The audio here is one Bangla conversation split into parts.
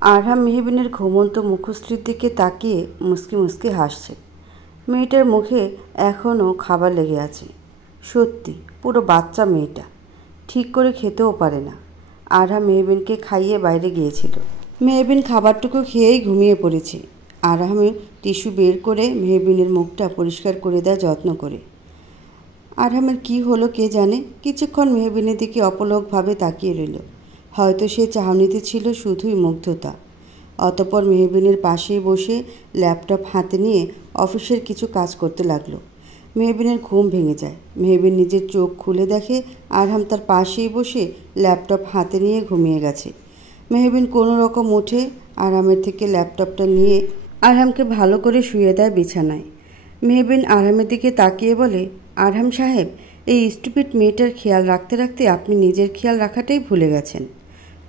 আরহাম মেহবিনের ঘুমন্ত মুখশ্রীর দিকে তাকিয়ে মুচকি মুচকি হাসছে। মেয়েটার মুখে এখনও খাবার লেগে আছে। সত্যি পুরো বাচ্চা মেয়েটা, ঠিক করে খেতেও পারে না। আরহাম মেহবিনকে খাইয়ে বাইরে গিয়েছিল। মেহবিন খাবারটুকু খেয়েই ঘুমিয়ে পড়েছে। আরহামের টিস্যু বের করে মেহবিনের মুখটা পরিষ্কার করে দেয় যত্ন করে। আরহামের কি হলো কে জানে, কিছুক্ষণ মেহবিনের দিকে অপলকভাবে তাকিয়ে রইল। হয়তো সে চাহনিতে ছিল শুধুই মুগ্ধতা। অতঃপর মেহবিনের পাশেই বসে ল্যাপটপ হাতে নিয়ে অফিসের কিছু কাজ করতে লাগলো। মেহবিনের ঘুম ভেঙে যায়। মেহবিন নিজের চোখ খুলে দেখে আরহাম তার পাশেই বসে ল্যাপটপ হাতে নিয়ে ঘুমিয়ে গেছে। মেহবিন কোনো রকম উঠে আরহামের থেকে ল্যাপটপটা নিয়ে আরহামকে ভালো করে শুয়ে দেয় বিছানায়। মেহবিন আরহামের দিকে তাকিয়ে বলে, আরহাম সাহেব, এই স্টুপিড মেয়েটার খেয়াল রাখতে রাখতে আপনি নিজের খেয়াল রাখাটাই ভুলে গেছেন।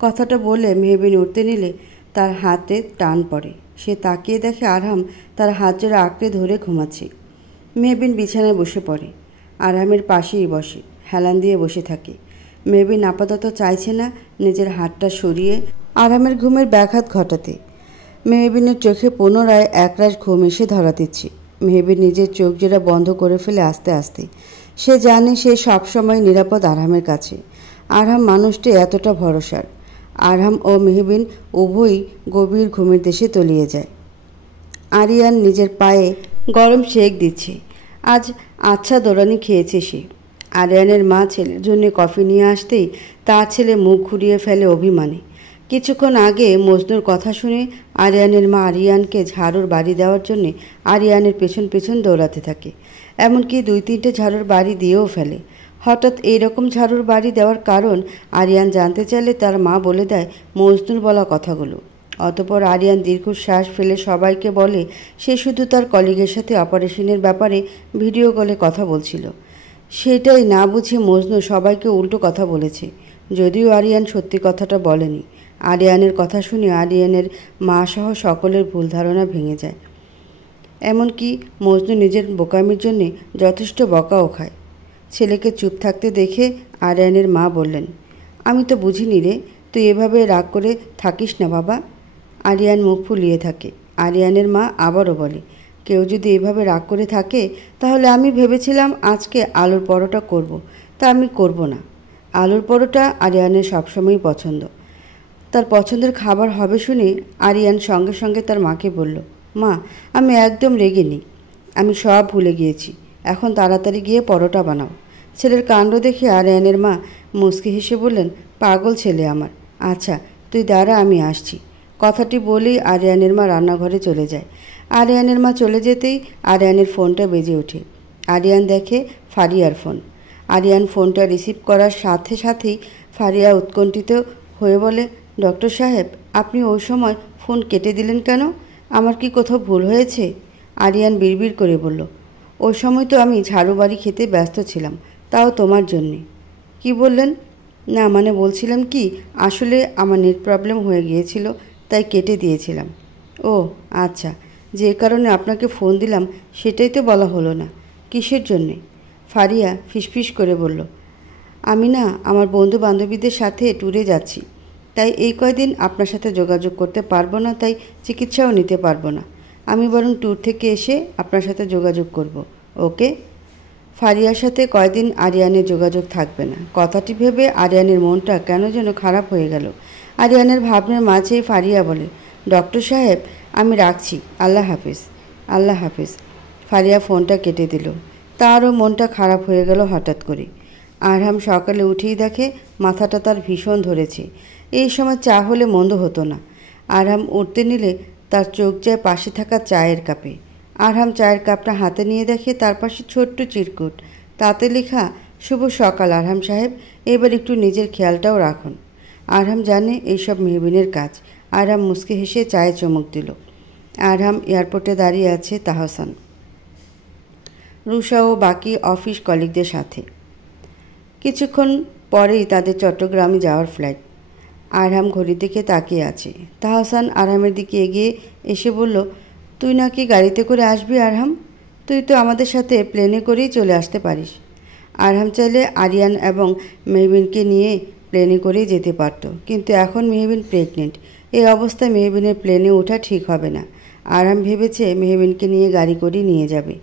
কথাটা বলে মেহবিন উঠতে নিলে তার হাতে টান পড়ে। সে তাকিয়ে দেখে আরহাম তার হাত জোড়া আঁকড়ে ধরে ঘুমাচ্ছে। মেহবিন বিছানায় বসে পড়ে। আরহামের পাশেই বসে, হেলান দিয়ে বসে থাকে। মেহবিন আপাতত চাইছে না নিজের হাতটা সরিয়ে আরহামের ঘুমের ব্যাঘাত ঘটাতে। মেহবিনের চোখে পুনরায় একরাশ ঘুম এসে ধরা দিচ্ছে। মেহবিন নিজের চোখ জোড়া বন্ধ করে ফেলে আস্তে আস্তে। সে জানে সে সবসময় নিরাপদ আরহামের কাছে। আরহাম মানুষটি এতটা ভরসার। আরহাম ও মেহবিন উভয়ই গভীর ঘুমের দেশে তলিয়ে যায়। আরিয়ান নিজের পায়ে গরম শেক দিচ্ছে। আজ আচ্ছা দৌড়ানি খেয়েছে সে। আরিয়ানের মা ছেলের জন্য কফি নিয়ে আসতেই তার ছেলে মুখ ঘুরিয়ে ফেলে অভিমানে। কিছুক্ষণ আগে মজনুর কথা শুনে আরিয়ানের মা আরিয়ানকে ঝাড়ুর বাড়ি দেওয়ার জন্য আরিয়ানের পেছন পেছন দৌড়াতে থাকে। এমনকি 2-3টে ঝাড়ুর বাড়ি দিয়েও ফেলে। হঠাৎ এইরকম ঝাড়ুর বাড়ি দেওয়ার কারণ আরিয়ান জানতে চাইলে তার মা বলে দেয় মজনুর বলা কথাগুলো। অতঃপর আরিয়ান দীর্ঘশ্বাস ফেলে সবাইকে বলে সে শুধু তার কলিগের সাথে অপারেশনের ব্যাপারে ভিডিও কলে কথা বলছিল। সেটাই না বুঝে মজনু সবাইকে উল্টো কথা বলেছে, যদিও আরিয়ান সত্যি কথাটা বলেনি। আরিয়ানের কথা শুনে আরিয়ানের মা সহ সকলের ভুল ধারণা ভেঙে যায়। এমনকি মজনু নিজের বোকামির জন্যে যথেষ্ট বকাও খায়। ছেলেকে চুপ থাকতে দেখে আরিয়ানের মা বললেন, আমি তো বুঝিনি রে, তুই এভাবে রাগ করে থাকিস না বাবা। আরিয়ান মুখ ফুলিয়ে থাকে। আরিয়ানের মা আবারও বলে, কেউ যদি এভাবে রাগ করে থাকে তাহলে আমি ভেবেছিলাম আজকে আলুর পরোটা করব, তা আমি করব না। আলুর পরোটা আরিয়ানের সবসময়ই পছন্দ। তার পছন্দের খাবার হবে শুনে আরিয়ান সঙ্গে সঙ্গে তার মাকে বলল, মা, আমি একদম রেগে নেই, আমি সব ভুলে গিয়েছি। এখন তাড়াতাড়ি গিয়ে পরোটা বানাও। ছেলের কাণ্ড দেখে আরিয়ানের মা মুচকি হেসে বললেন, পাগল ছেলে আমার, আচ্ছা তুই দাঁড়া, আমি আসছি। কথাটি বলেই আরিয়ানের মা রান্নাঘরে চলে যায়। আরিয়ানের মা চলে যেতেই আরিয়ানের ফোনটা বেজে ওঠে। আরিয়ান দেখে ফারিয়ার ফোন। আরিয়ান ফোনটা রিসিভ করার সাথে সাথেই ফারিয়া উৎকণ্ঠিত হয়ে বলে, ডক্টর সাহেব, আপনি ওই সময় ফোন কেটে দিলেন কেন? আমার কি কোথাও ভুল হয়েছে? আরিয়ান বিড়বিড় করে বলল, ওই সময় তো আমি ঝাড়ু বাড়ি খেতে ব্যস্ত ছিলাম, তাও তোমার জন্যে। কি বললেন? না মানে বলছিলাম কি, আসলে আমার নেট প্রবলেম হয়ে গিয়েছিল, তাই কেটে দিয়েছিলাম। ও আচ্ছা, যে কারণে আপনাকে ফোন দিলাম সেটাই তো বলা হলো না, কিসের জন্যে? ফারিয়া ফিসফিস করে বলল, আমি না আমার বন্ধু বান্ধবীদের সাথে ট্যুরে যাচ্ছি, তাই এই কয়দিন আপনার সাথে যোগাযোগ করতে পারবো না, তাই চিকিৎসাও নিতে পারবো না। আমি বরং ট্যুর থেকে এসে আপনার সাথে যোগাযোগ করব, ওকে? ফারিয়ার সাথে কয়দিন আরিয়ানের যোগাযোগ থাকবে না, কথাটি ভেবে আরিয়ানের মনটা কেন যেন খারাপ হয়ে গেল। আরিয়ানের ভাবনার মাঝেই ফারিয়া বলে, ডক্টর সাহেব, আমি রাখছি, আল্লাহ হাফিজ। আল্লাহ হাফিজ। ফারিয়া ফোনটা কেটে দিল। তারও মনটা খারাপ হয়ে গেল হঠাৎ করে। আরহাম সকালে উঠেই দেখে মাথাটা তার ভীষণ ধরেছে। এই সময় চা হলে মন্দ হতো না। আরহাম উঠতে নিলে তার চোখ যায় পাশে থাকা চায়ের কাপে। আরহাম চায়ের কাপটা হাতে নিয়ে দেখে তার পাশে ছোট্ট চিরকুট, তাতে লেখা, শুভ সকাল আরহাম সাহেব, এবার একটু নিজের খেয়ালটাও রাখুন। আরহাম জানে এইসব মেহবিনের কাজ। আরহাম মুচকি হেসে চায়ে চমক দিল। আরহাম এয়ারপোর্টে দাঁড়িয়ে আছে তাহসান, রুষা ও বাকি অফিস কলিগদের সাথে। কিছুক্ষণ পরেই তাদের চট্টগ্রামে যাওয়ার ফ্লাইট। আরহাম ঘড়ির দিকে তাকিয়ে আছে। তাহসান আরহামের দিকে এগিয়ে এসে বলল, তুই নাকি গাড়িতে করে আসবি আরহাম? তুই তো আমাদের সাথে প্লেনে করেই চলে আসতে পারিস। আরহাম চাইলে আরিয়ান এবং মেহবিনকে নিয়ে প্লেনে করেই যেতে পারত, কিন্তু এখন মেহবিন প্রেগনেন্ট। এই অবস্থায় মেহবিনের প্লেনে ওঠা ঠিক হবে না। আরহাম ভেবেছে মেহবিনকে নিয়ে গাড়ি করে নিয়ে যাবে।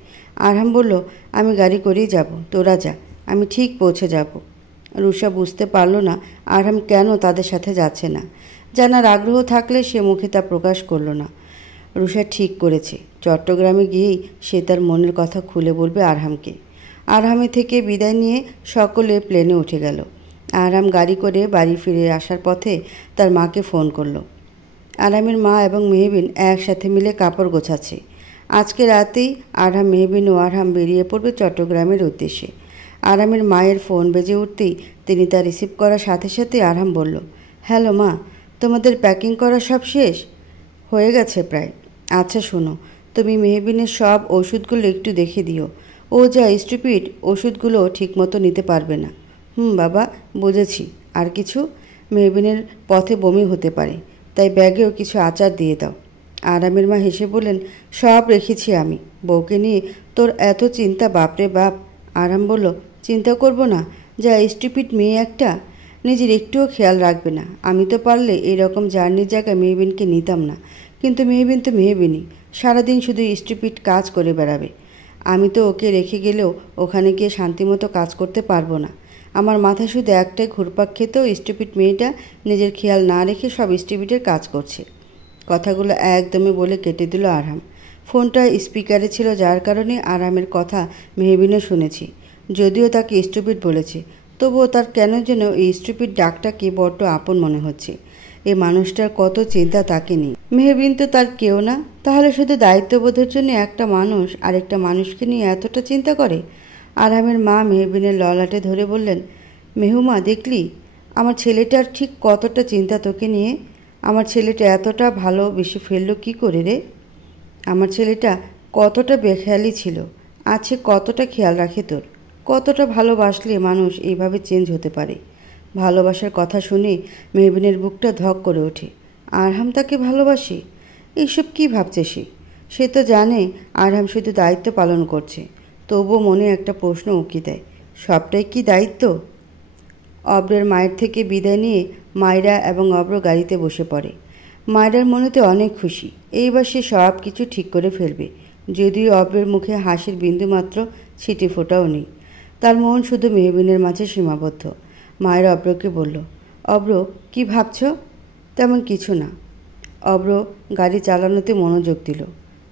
আরহাম বলল, আমি গাড়ি করেই যাব, তোরা যা, আমি ঠিক পৌঁছে যাব। রুষা বুঝতে পারল না আরহাম কেন তাদের সাথে যাচ্ছে না। জানার আগ্রহ থাকলে সে মুখে তা প্রকাশ করল না। রুষা ঠিক করেছে চট্টগ্রামে গিয়েই সে তার মনের কথা খুলে বলবে আরহামকে। আরহামে থেকে বিদায় নিয়ে সকলে প্লেনে উঠে গেল। আরহাম গাড়ি করে বাড়ি ফিরে আসার পথে তার মাকে ফোন করলো। আরহামের মা এবং মেহবিন একসাথে মিলে কাপড় গোছাচ্ছে। আজকে রাতেই আরহাম, মেহবিন ও আরহাম বেরিয়ে পড়বে চট্টগ্রামের উদ্দেশ্যে। আরহামের মায়ের ফোন বেজে উঠতেই তিনি তা রিসিভ করার সাথে সাথে আরহাম বলল, হ্যালো মা, তোমাদের প্যাকিং করা সব শেষ হয়ে গেছে প্রায়। আচ্ছা শোনো, তুমি মেহবিনের সব ওষুধগুলো একটু দেখে দিও। ও যা স্টুপিড, ওষুধগুলো ঠিকমতো নিতে পারবে না। বাবা, বুঝেছি। আর কিছু? মেহবিনের পথে বমি হতে পারে, তাই ব্যাগেও কিছু আচার দিয়ে দাও। আরহামের মা হেসে বললেন, সব রেখেছি আমি। বউকে নিয়ে তোর এত চিন্তা, বাপরে বাপ। আরহাম বলল, চিন্তা করব না? যা স্টুপিড মেয়ে একটা, নিজের একটুও খেয়াল রাখবে না। আমি তো পারলে এরকম জার্নির জায়গায় মেহবিনকে নিতাম না, কিন্তু মেহবিন তো মেহবিনই, সারাদিন শুধু স্টুপিড কাজ করে বেড়াবে। আমি তো ওকে রেখে গেলেও ওখানে গিয়ে শান্তিমতো কাজ করতে পারবো না। আমার মাথায় শুধু একটাই ঘুরপাক খেতেও স্টুপিড মেয়েটা নিজের খেয়াল না রেখে সব স্টুপিডের কাজ করছে। কথাগুলো একদমই বলে কেটে দিল আরহাম। ফোনটা স্পিকারে ছিল, যার কারণে আরহামের কথা মেহবিনও শুনেছি। যদিও তাকে স্টুপিড বলেছে, তবুও তার কেন যেন এই স্টুপিড ডাকটাকে বড্ড আপন মনে হচ্ছে। এই মানুষটার কত চিন্তা তাকে নিয়ে। মেহবিন তো তার কেউ না, তাহলে শুধু দায়িত্ববোধের জন্য একটা মানুষ আরেকটা মানুষকে নিয়ে এতটা চিন্তা করে? আরহামের মা মেহবিনের ললাটে ধরে বললেন, মেহুমা, দেখলি আমার ছেলেটার ঠিক কতটা চিন্তা তোকে নিয়ে? আমার ছেলেটা এতটা ভালোবেসে ফেললো কী করে রে? আমার ছেলেটা কতটা বেখেয়ালি ছিল, আছে কতটা খেয়াল রাখে তোর। কতটা ভালোবাসলে মানুষ এইভাবে চেঞ্জ হতে পারে? ভালোবাসার কথা শুনে মেহবিনের বুকটা ধক করে ওঠে। আরহাম তাকে ভালোবাসে? এইসব কী ভাবছে সে? সে তো জানে আরহাম শুধু দায়িত্ব পালন করছে, তবুও মনে একটা প্রশ্ন উকি দেয়, সবটাই কি দায়িত্ব? অব্রের মায়ের থেকে বিদায় নিয়ে মায়রা এবং অব্র গাড়িতে বসে পড়ে। মায়রার মনেতে অনেক খুশি, এইবার সে সব কিছু ঠিক করে ফেলবে। যদিও অব্রের মুখে হাসির বিন্দুমাত্র ছিটে ফোটাও নেই। তার মন শুধু মেহবিনের মাঝে সীমাবদ্ধ। মায়েরা অব্রকে বলল, অব্র, কি ভাবছ? তেমন কিছু না। অব্র গাড়ি চালানোতে মনোযোগ দিল।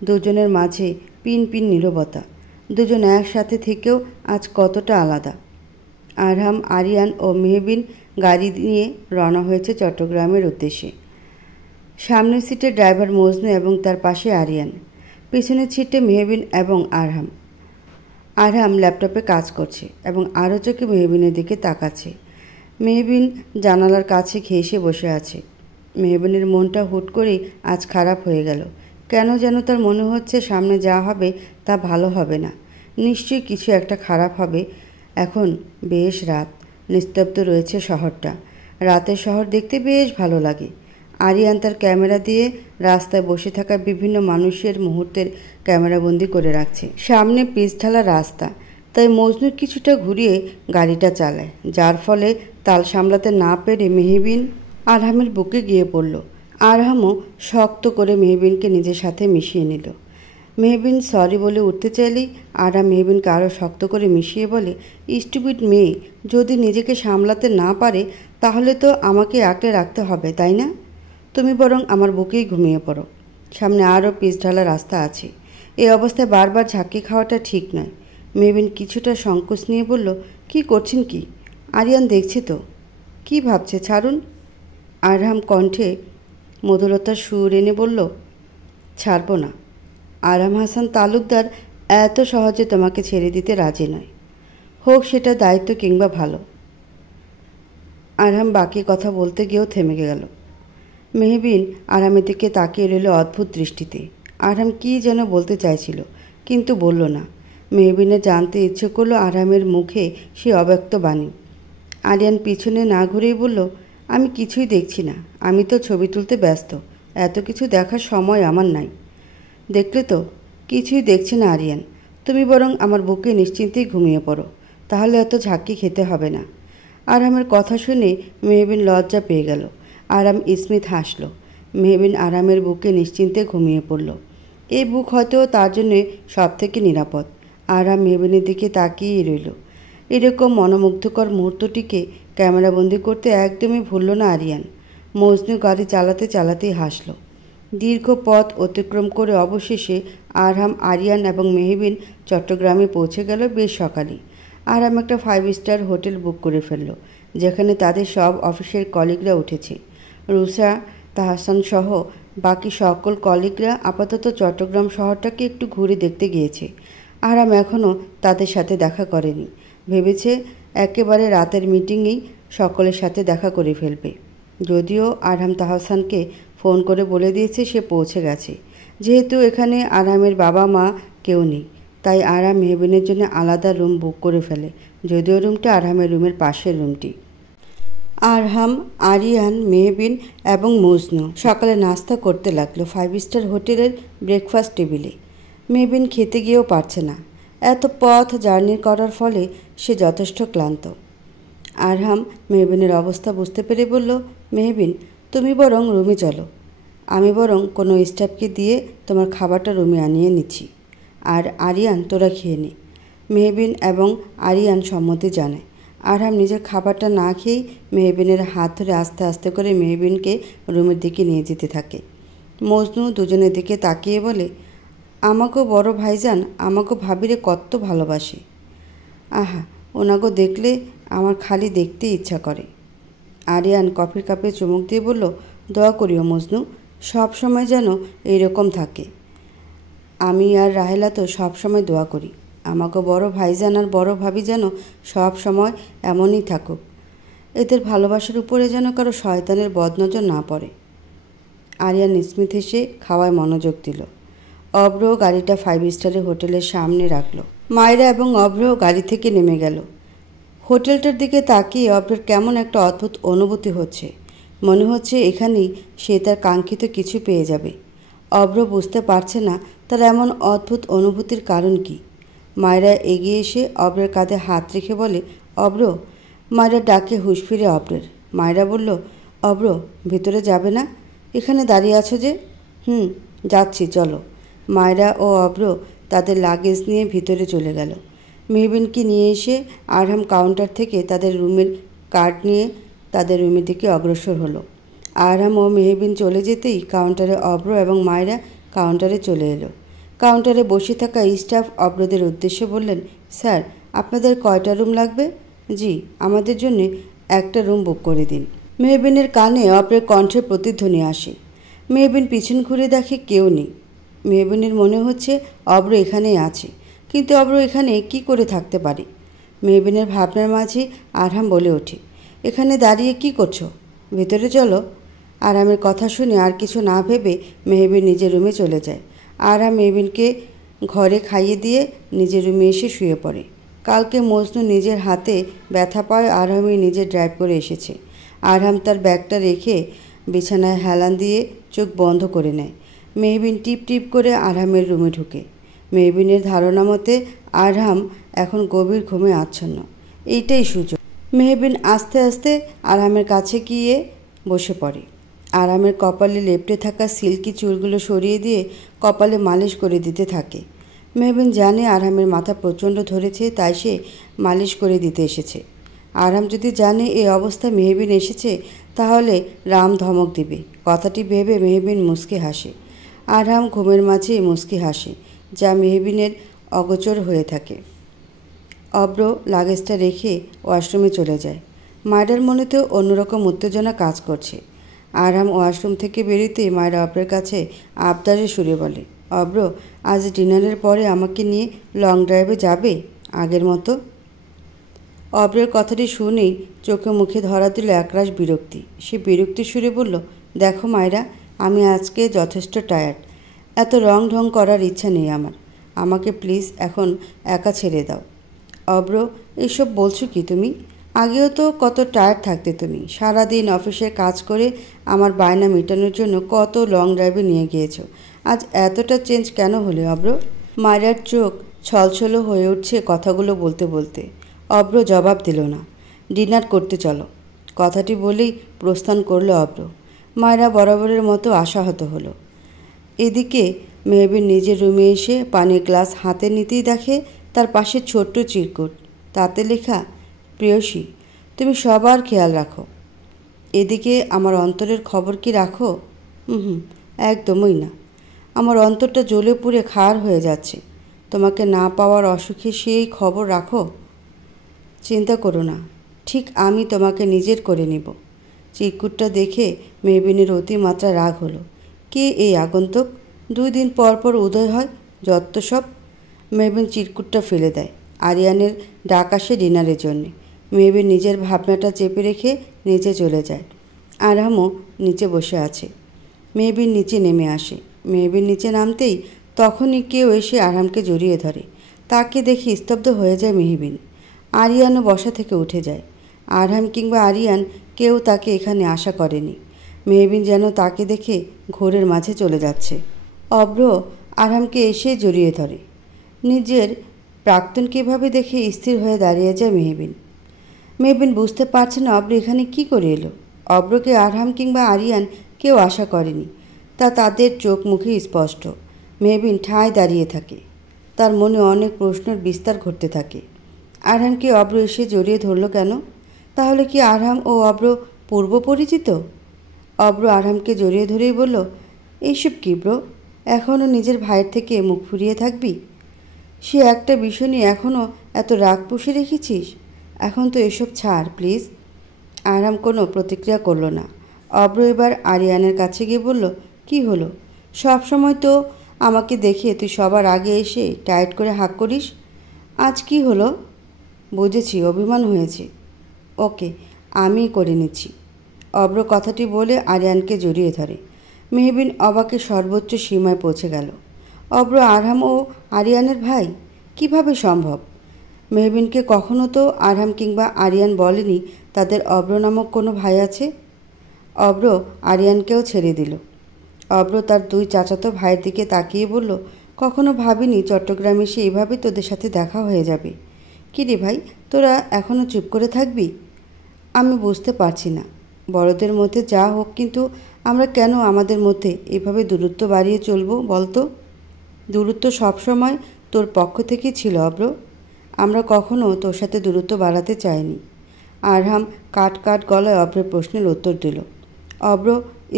দুজনের মাঝে পিন পিন নীরবতা। দুজন একসাথে থেকেও আজ কতটা আলাদা। আরহাম, আরিয়ান ও মেহবিন গাড়ি নিয়ে রওনা হয়েছে চট্টগ্রামের উদ্দেশ্যে। সামনের সিটে ড্রাইভার মজনু এবং তার পাশে আরিয়ান, পিছনের সিটে মেহবিন এবং আরহাম। আরহাম ল্যাপটপে কাজ করছে এবং আরও চোখে মেহবিনের দিকে তাকাচ্ছে। মেহবিন জানালার কাছে ঘেঁষে বসে আছে। মেহবিনের মনটা হুট করেই আজ খারাপ হয়ে গেল। কেন যেন তার মনে হচ্ছে সামনে যা হবে তা ভালো হবে না। নিশ্চয়ই কিছু একটা খারাপ হবে। এখন বেশ রাত, নিস্তব্ধ রয়েছে শহরটা। রাতের শহর দেখতে বেশ ভালো লাগে। আরিয়ান তার ক্যামেরা দিয়ে রাস্তায় বসে থাকা বিভিন্ন মানুষের মুহূর্তের ক্যামেরাবন্দি করে রাখছে। সামনে পিচ ঢালা রাস্তা, তাই মজনু কিছুটা ঘুরিয়ে গাড়িটা চালায়, যার ফলে তাল সামলাতে না পেরে মেহবিন আরহামের বুকে গিয়ে পড়ল। আরহামও শক্ত করে মেহবিনকে নিজের সাথে মিশিয়ে নিল। মেহবিন সরি বলে উঠতে চাইলেই আরহাম মেহবিনকে আরও শক্ত করে মিশিয়ে বলে, স্টুপিড মেয়ে, যদি নিজেকে সামলাতে না পারে তাহলে তো আমাকে আঁকড়ে রাখতে হবে, তাই না? তুমি বরং আমার বুকেই ঘুমিয়ে পড়ো। সামনে আরও পিচ ঢালা রাস্তা আছে। এই অবস্থায় বারবার ঝাঁকি খাওয়াটা ঠিক নয়। মেহবিন কিছুটা সংকোচ নিয়ে বলল, কি করছেন কি? আরিয়ান দেখছে তো। কি ভাবছে, ছাড়ুন। আরহাম কণ্ঠে মধুরতার সুর এনে বলল, ছাড়ব না। আরহাম হাসান তালুকদার এত সহজে তোমাকে ছেড়ে দিতে রাজি নয়, হোক সেটা দায়িত্ব কিংবা ভালো। আরহাম বাকি কথা বলতে গিয়েও থেমে গেল। মেহবিন আরহামের দিকে তাকিয়ে রইল অদ্ভুত দৃষ্টিতে। আরহাম কী যেন বলতে চাইছিল, কিন্তু বলল না। মেহবিনের জানতে ইচ্ছে করলো আরহামের মুখে সে অব্যক্ত বাণী। আরিয়ান পিছনে না ঘুরেই বলল, আমি কিছুই দেখছি না, আমি তো ছবি তুলতে ব্যস্ত, এত কিছু দেখার সময় আমার নাই। দেখলে তো, কিছুই দেখছি না আরিয়ান। তুমি বরং আমার বুকে নিশ্চিন্তেই ঘুমিয়ে পড়ো, তাহলে এত ঝাঁকি খেতে হবে না। আরহামের কথা শুনে মেহবিন লজ্জা পেয়ে গেল। আরহাম স্মিত হাসল। মেহবিন আরামের বুকে নিশ্চিন্তে ঘুমিয়ে পড়ল। এই বুক হয়তো তার জন্য সব থেকে নিরাপদ। আরাম মেহবিনের দিকে তাকিয়েই রইল। এরকম মনোমুগ্ধকর মুহূর্তটিকে ক্যামেরাবন্দি করতে একদমই ভুলল না আরিয়ান। মজনু গাড়ি চালাতে চালাতেই হাসল। দীর্ঘ পথ অতিক্রম করে অবশেষে আরহাম, আরিয়ান এবং মেহবিন চট্টগ্রামে পৌঁছে গেল বেশ সকালেই। আরহাম একটা 5 স্টার হোটেল বুক করে ফেলল, যেখানে তাদের সব অফিসের কলিগরা উঠেছে। রুষা, তাহসান সহ বাকি সকল কলিগরা আপাতত চট্টগ্রাম শহরটাকে একটু ঘুরে দেখতে গিয়েছে। আরহাম এখনও তাদের সাথে দেখা করেনি। ভেবেছে একেবারে রাতের মিটিংয়েই সকলের সাথে দেখা করে ফেলবে। যদিও আরহাম তাহসানকে ফোন করে বলে দিয়েছে সে পৌঁছে গেছে। যেহেতু এখানে আরহামের বাবা মা কেউ নেই, তাই আরহাম মেহবিনের জন্য আলাদা রুম বুক করে ফেলে, যদিও রুমটা আরহামের রুমের পাশের রুমটি। আরহাম, আরিয়ান, মেহবিন এবং মজনু সকালে নাস্তা করতে লাগলো 5 স্টার হোটেলের ব্রেকফাস্ট টেবিলে। মেহবিন খেতে গিয়েও পারছে না। এত পথ জার্নি করার ফলে সে যথেষ্ট ক্লান্ত। আরহাম মেহবিনের অবস্থা বুঝতে পেরে বলল, মেহবিন, তুমি বরং রুমে চলো। আমি বরং কোনো স্টাফকে দিয়ে তোমার খাবারটা রুমে আনিয়ে নিচ্ছি। আর আরিয়ান, তোরা খেয়ে নে। মেহবিন এবং আরিয়ান সম্মতি জানায়। আরহাম নিজের খাবারটা না খেয়েই মেহবিনের হাত ধরে আস্তে আস্তে করে মেহবিনকে রুমের দিকে নিয়ে যেতে থাকে। মজনু দুজনের দিকে তাকিয়ে বলে, আমাকেও বড় ভাইজান আমাকে ভাবিরে কত ভালোবাসে। আহা, ওনাকে দেখলে আমার খালি দেখতে ইচ্ছা করে। আরিয়ান কফির কাপে চুমুক দিয়ে বলল, দোয়া করিও মজনু, সব সময় যেন এইরকম থাকে। আমি আর রাহেলা তো সব সময় দোয়া করি আমাকে বড় ভাইজান আর বড় ভাবি যেন সব সময় এমনই থাকুক। এদের ভালোবাসার উপরে যেন কারো শয়তানের বদনজর না পড়ে। আরিয়ান স্মিথ হেসে খাওয়ায় মনোযোগ দিল। অব্র গাড়িটা 5 স্টারের হোটেলের সামনে রাখল। মায়রা এবং অব্র গাড়ি থেকে নেমে গেল। হোটেলটার দিকে তাকিয়ে অব্রের কেমন একটা অদ্ভুত অনুভূতি হচ্ছে। মনে হচ্ছে এখানেই সে তার কাঙ্ক্ষিত কিছু পেয়ে যাবে। অব্র বুঝতে পারছে না তার এমন অদ্ভুত অনুভূতির কারণ কি। মায়রা এগিয়ে এসে অব্রের কাঁধে হাত রেখে বলে, অব্র। মায়রা ডাকে হুঁশ ফিরে অব্রের। মায়রা বলল, অব্র, ভিতরে যাবে না? এখানে দাঁড়িয়ে আছো যে? যাচ্ছি, চলো। মায়রা ও অব্র তাদের লাগেজ নিয়ে ভিতরে চলে গেল। মেহবিনকে নিয়ে এসে আরহাম কাউন্টার থেকে তাদের রুমের কার্ড নিয়ে তাদের রুমের দিকে অগ্রসর হলো। আরহাম ও মেহবিন চলে যেতেই কাউন্টারে অব্র এবং মায়রা কাউন্টারে চলে এলো। কাউন্টারে বসে থাকা স্টাফ অব্রদের উদ্দেশ্যে বললেন, স্যার, আপনাদের কয়টা রুম লাগবে? জি, আমাদের জন্য একটা রুম বুক করে দিন। মেহবিনের কানে অব্রের কণ্ঠের প্রতিধ্বনি আসে। মেহবিন পিছন ঘুরে দেখে কেউ নেই। মেহবিনের মনে হচ্ছে অব্র এখানেই আছে, কিন্তু অব্র এখানে কি করে থাকতে পারে? মেহবিনের ভাবনার মাঝে আরহাম বলে ওঠে, এখানে দাঁড়িয়ে কি করছো? ভেতরে চলো। আরহামের কথা শুনে আর কিছু না ভেবে মেহবিন নিজের রুমে চলে যায়। আরহাম মেহবিনকে ঘরে খাইয়ে দিয়ে নিজের রুমে এসে শুয়ে পড়ে। কালকে মজনু নিজের হাতে ব্যথা পায় আরহামই নিজে ড্রাইভ করে এসেছে। আরহাম তার ব্যাগটা রেখে বিছানায় হেলান দিয়ে চোখ বন্ধ করে নেয়। মেহবিন টিপ টিপ করে আরহামের রুমে ঢুকে। মেহবিনের ধারণা মতে আরহাম এখন গভীর ঘুমে আচ্ছন্ন। এইটাই সুযোগ। মেহবিন আস্তে আস্তে আরহামের কাছে গিয়ে বসে পড়ে। আরহামের কপালে লেপ্টে থাকা সিল্কি চুলগুলো সরিয়ে দিয়ে কপালে মালিশ করে দিতে থাকে। মেহবিন জানে আরহামের মাথা প্রচণ্ড ধরেছে, তাই সে মালিশ করে দিতে এসেছে। আরহাম যদি জানে এই অবস্থায় মেহবিন এসেছে, তাহলে রাম ধমক দিবে। কথাটি ভেবে মেহবিন মুচকি হাসে। আরহাম ঘুমের মাঝে মুচকি হাসে, যা মেহবিনের অগোচর হয়ে থাকে। অব্র লাগেজটা রেখে ওয়াশরুমে চলে যায়। মায়রার মনেতেও অন্যরকম উত্তেজনা কাজ করছে। আরহাম ওয়াশরুম থেকে বেরোতেই মায়রা অব্রের কাছে আবদারের সুরে বলে, অব্র, আজ ডিনারের পরে আমাকে নিয়ে লং ড্রাইভে যাবে আগের মতো? অব্রের কথাটি শুনেই চোখে মুখে ধরা দিল একরাশ বিরক্তি। সে বিরক্তির সুরে বলল, দেখো মায়রা, আমি আজকে যথেষ্ট টায়ার্ড। এত রং ঢং করার ইচ্ছা নেই আমার। আমাকে প্লিজ এখন একা ছেড়ে দাও। অব্র, এইসব বলছো কি তুমি? আগেও তো কত টায়ার্ড থাকতে তুমি। সারাদিন অফিসের কাজ করে আমার বায়না মেটানোর জন্য কত লং ড্রাইভে নিয়ে গিয়েছো। আজ এতটা চেঞ্জ কেন হলে অব্র? মায়রার চোখ ছলছল হয়ে উঠছে কথাগুলো বলতে বলতে। অব্র জবাব দিল না। ডিনার করতে চলো। কথাটি বলেই প্রস্থান করল অব্র। মায়েরা বরাবরের মতো আশাহত হলো। এদিকে মেহবিন নিজের রুমে এসে পানির গ্লাস হাতে নিতেই দেখে তার পাশে ছোট্ট চিরকুট, তাতে লেখা, প্রেয়সী, তুমি সবার খেয়াল রাখো। এদিকে আমার অন্তরের খবর কি রাখো? হুম, একদমই না। আমার অন্তরটা জ্বলে পুড়ে খার হয়ে যাচ্ছে। তোমাকে না পাওয়ার অসুখে সেই খবর রাখো? চিন্তা করো না, ঠিক আমি তোমাকে নিজের করে নিব। চিরকুটটা দেখে মেহবিনের অতিমাত্রা রাগ হলো। কে এই আগন্তুক? 2 দিন পর পর উদয় হয়, যত সব। মেহবিন চিরকুটটা ফেলে দেয়। আরিয়ানের ডাক আসে ডিনারের জন্যে। মেহবিন নিজের ভাবনাটা চেপে রেখে নিচে চলে যায়। আরহামও নিচে বসে আছে। মেহবিন নিচে নেমে আসে। মেহবিন নিচে নামতেই তখনই কেউ এসে আরহামকে জড়িয়ে ধরে। তাকে দেখে স্তব্ধ হয়ে যায় মেহবিন। আরিয়ানও বসা থেকে উঠে যায়। আরহাম কিংবা আরিয়ান কেউ তাকে এখানে আশা করেনি। মেহবিন যেন তাকে দেখে ঘোরের মাঝে চলে যাচ্ছে। অব্র আরহামকে এসে জড়িয়ে ধরে। নিজের প্রাক্তনকে এভাবে দেখে স্থির হয়ে দাঁড়িয়ে যায় মেহবিন। মেহবিন বুঝতে পারছে না অব্র এখানে কি করে এলো। অব্রকে আরহাম কিংবা আরিয়ান কেউ আশা করেনি, তা তাদের চোখ মুখে স্পষ্ট। মেহবিন ঠায় দাঁড়িয়ে থাকে। তার মনে অনেক প্রশ্নের বিস্তার ঘটতে থাকে। আরহামকে অব্র এসে জড়িয়ে ধরল কেন? তাহলে কি আরহাম ও অব্র পূর্ব পরিচিত? অব্র আরহামকে জড়িয়ে ধরেই বলল, এইসব কি ব্রো? এখনও নিজের ভাইয়ের থেকে মুখ ফুরিয়ে থাকবি? সে একটা বিষয় নিয়ে এখনও এত রাগ পুষে রেখেছিস? এখন তো এসব ছাড় প্লিজ। আরহাম কোনো প্রতিক্রিয়া করল না। অব্র এবার আরিয়ানের কাছে গিয়ে বলল, কি হলো? সব সময় তো আমাকে দেখে তুই সবার আগে এসে টাইট করে হাঁক করিস, আজ কি হলো? বুঝেছি, অভিমান হয়েছে। ওকে, আমি করে নিচ্ছি। অব্র কথাটি বলে আরিয়ানকে জড়িয়ে ধরে। মেহবিন অবাকের সর্বোচ্চ সীমায় পৌঁছে গেল। অব্র আরহাম ও আরিয়ানের ভাই? কিভাবে সম্ভব? মেহবিনকে কখনো তো আরহাম কিংবা আরিয়ান বলেনি তাদের অব্র নামক কোনো ভাই আছে। অব্র আরিয়ানকেও ছেড়ে দিল। অব্র তার 2 চাচাতো ভাইয়ের দিকে তাকিয়ে বলল, কখনো ভাবিনি চট্টগ্রামে এসে এইভাবে তোদের সাথে দেখা হয়ে যাবে। কী রে ভাই, তোরা এখনও চুপ করে থাকবি? আমি বুঝতে পারছি না। বড়দের মধ্যে যা হোক, কিন্তু আমরা কেন আমাদের মধ্যে এভাবে দূরত্ব বাড়িয়ে চলবো বলতো? দূরত্ব সবসময় তোর পক্ষ থেকেই ছিল অব্র। আমরা কখনো তোর সাথে দূরত্ব বাড়াতে চাইনি। আরহাম কাট গলায় অব্রের প্রশ্নের উত্তর দিল। অব্র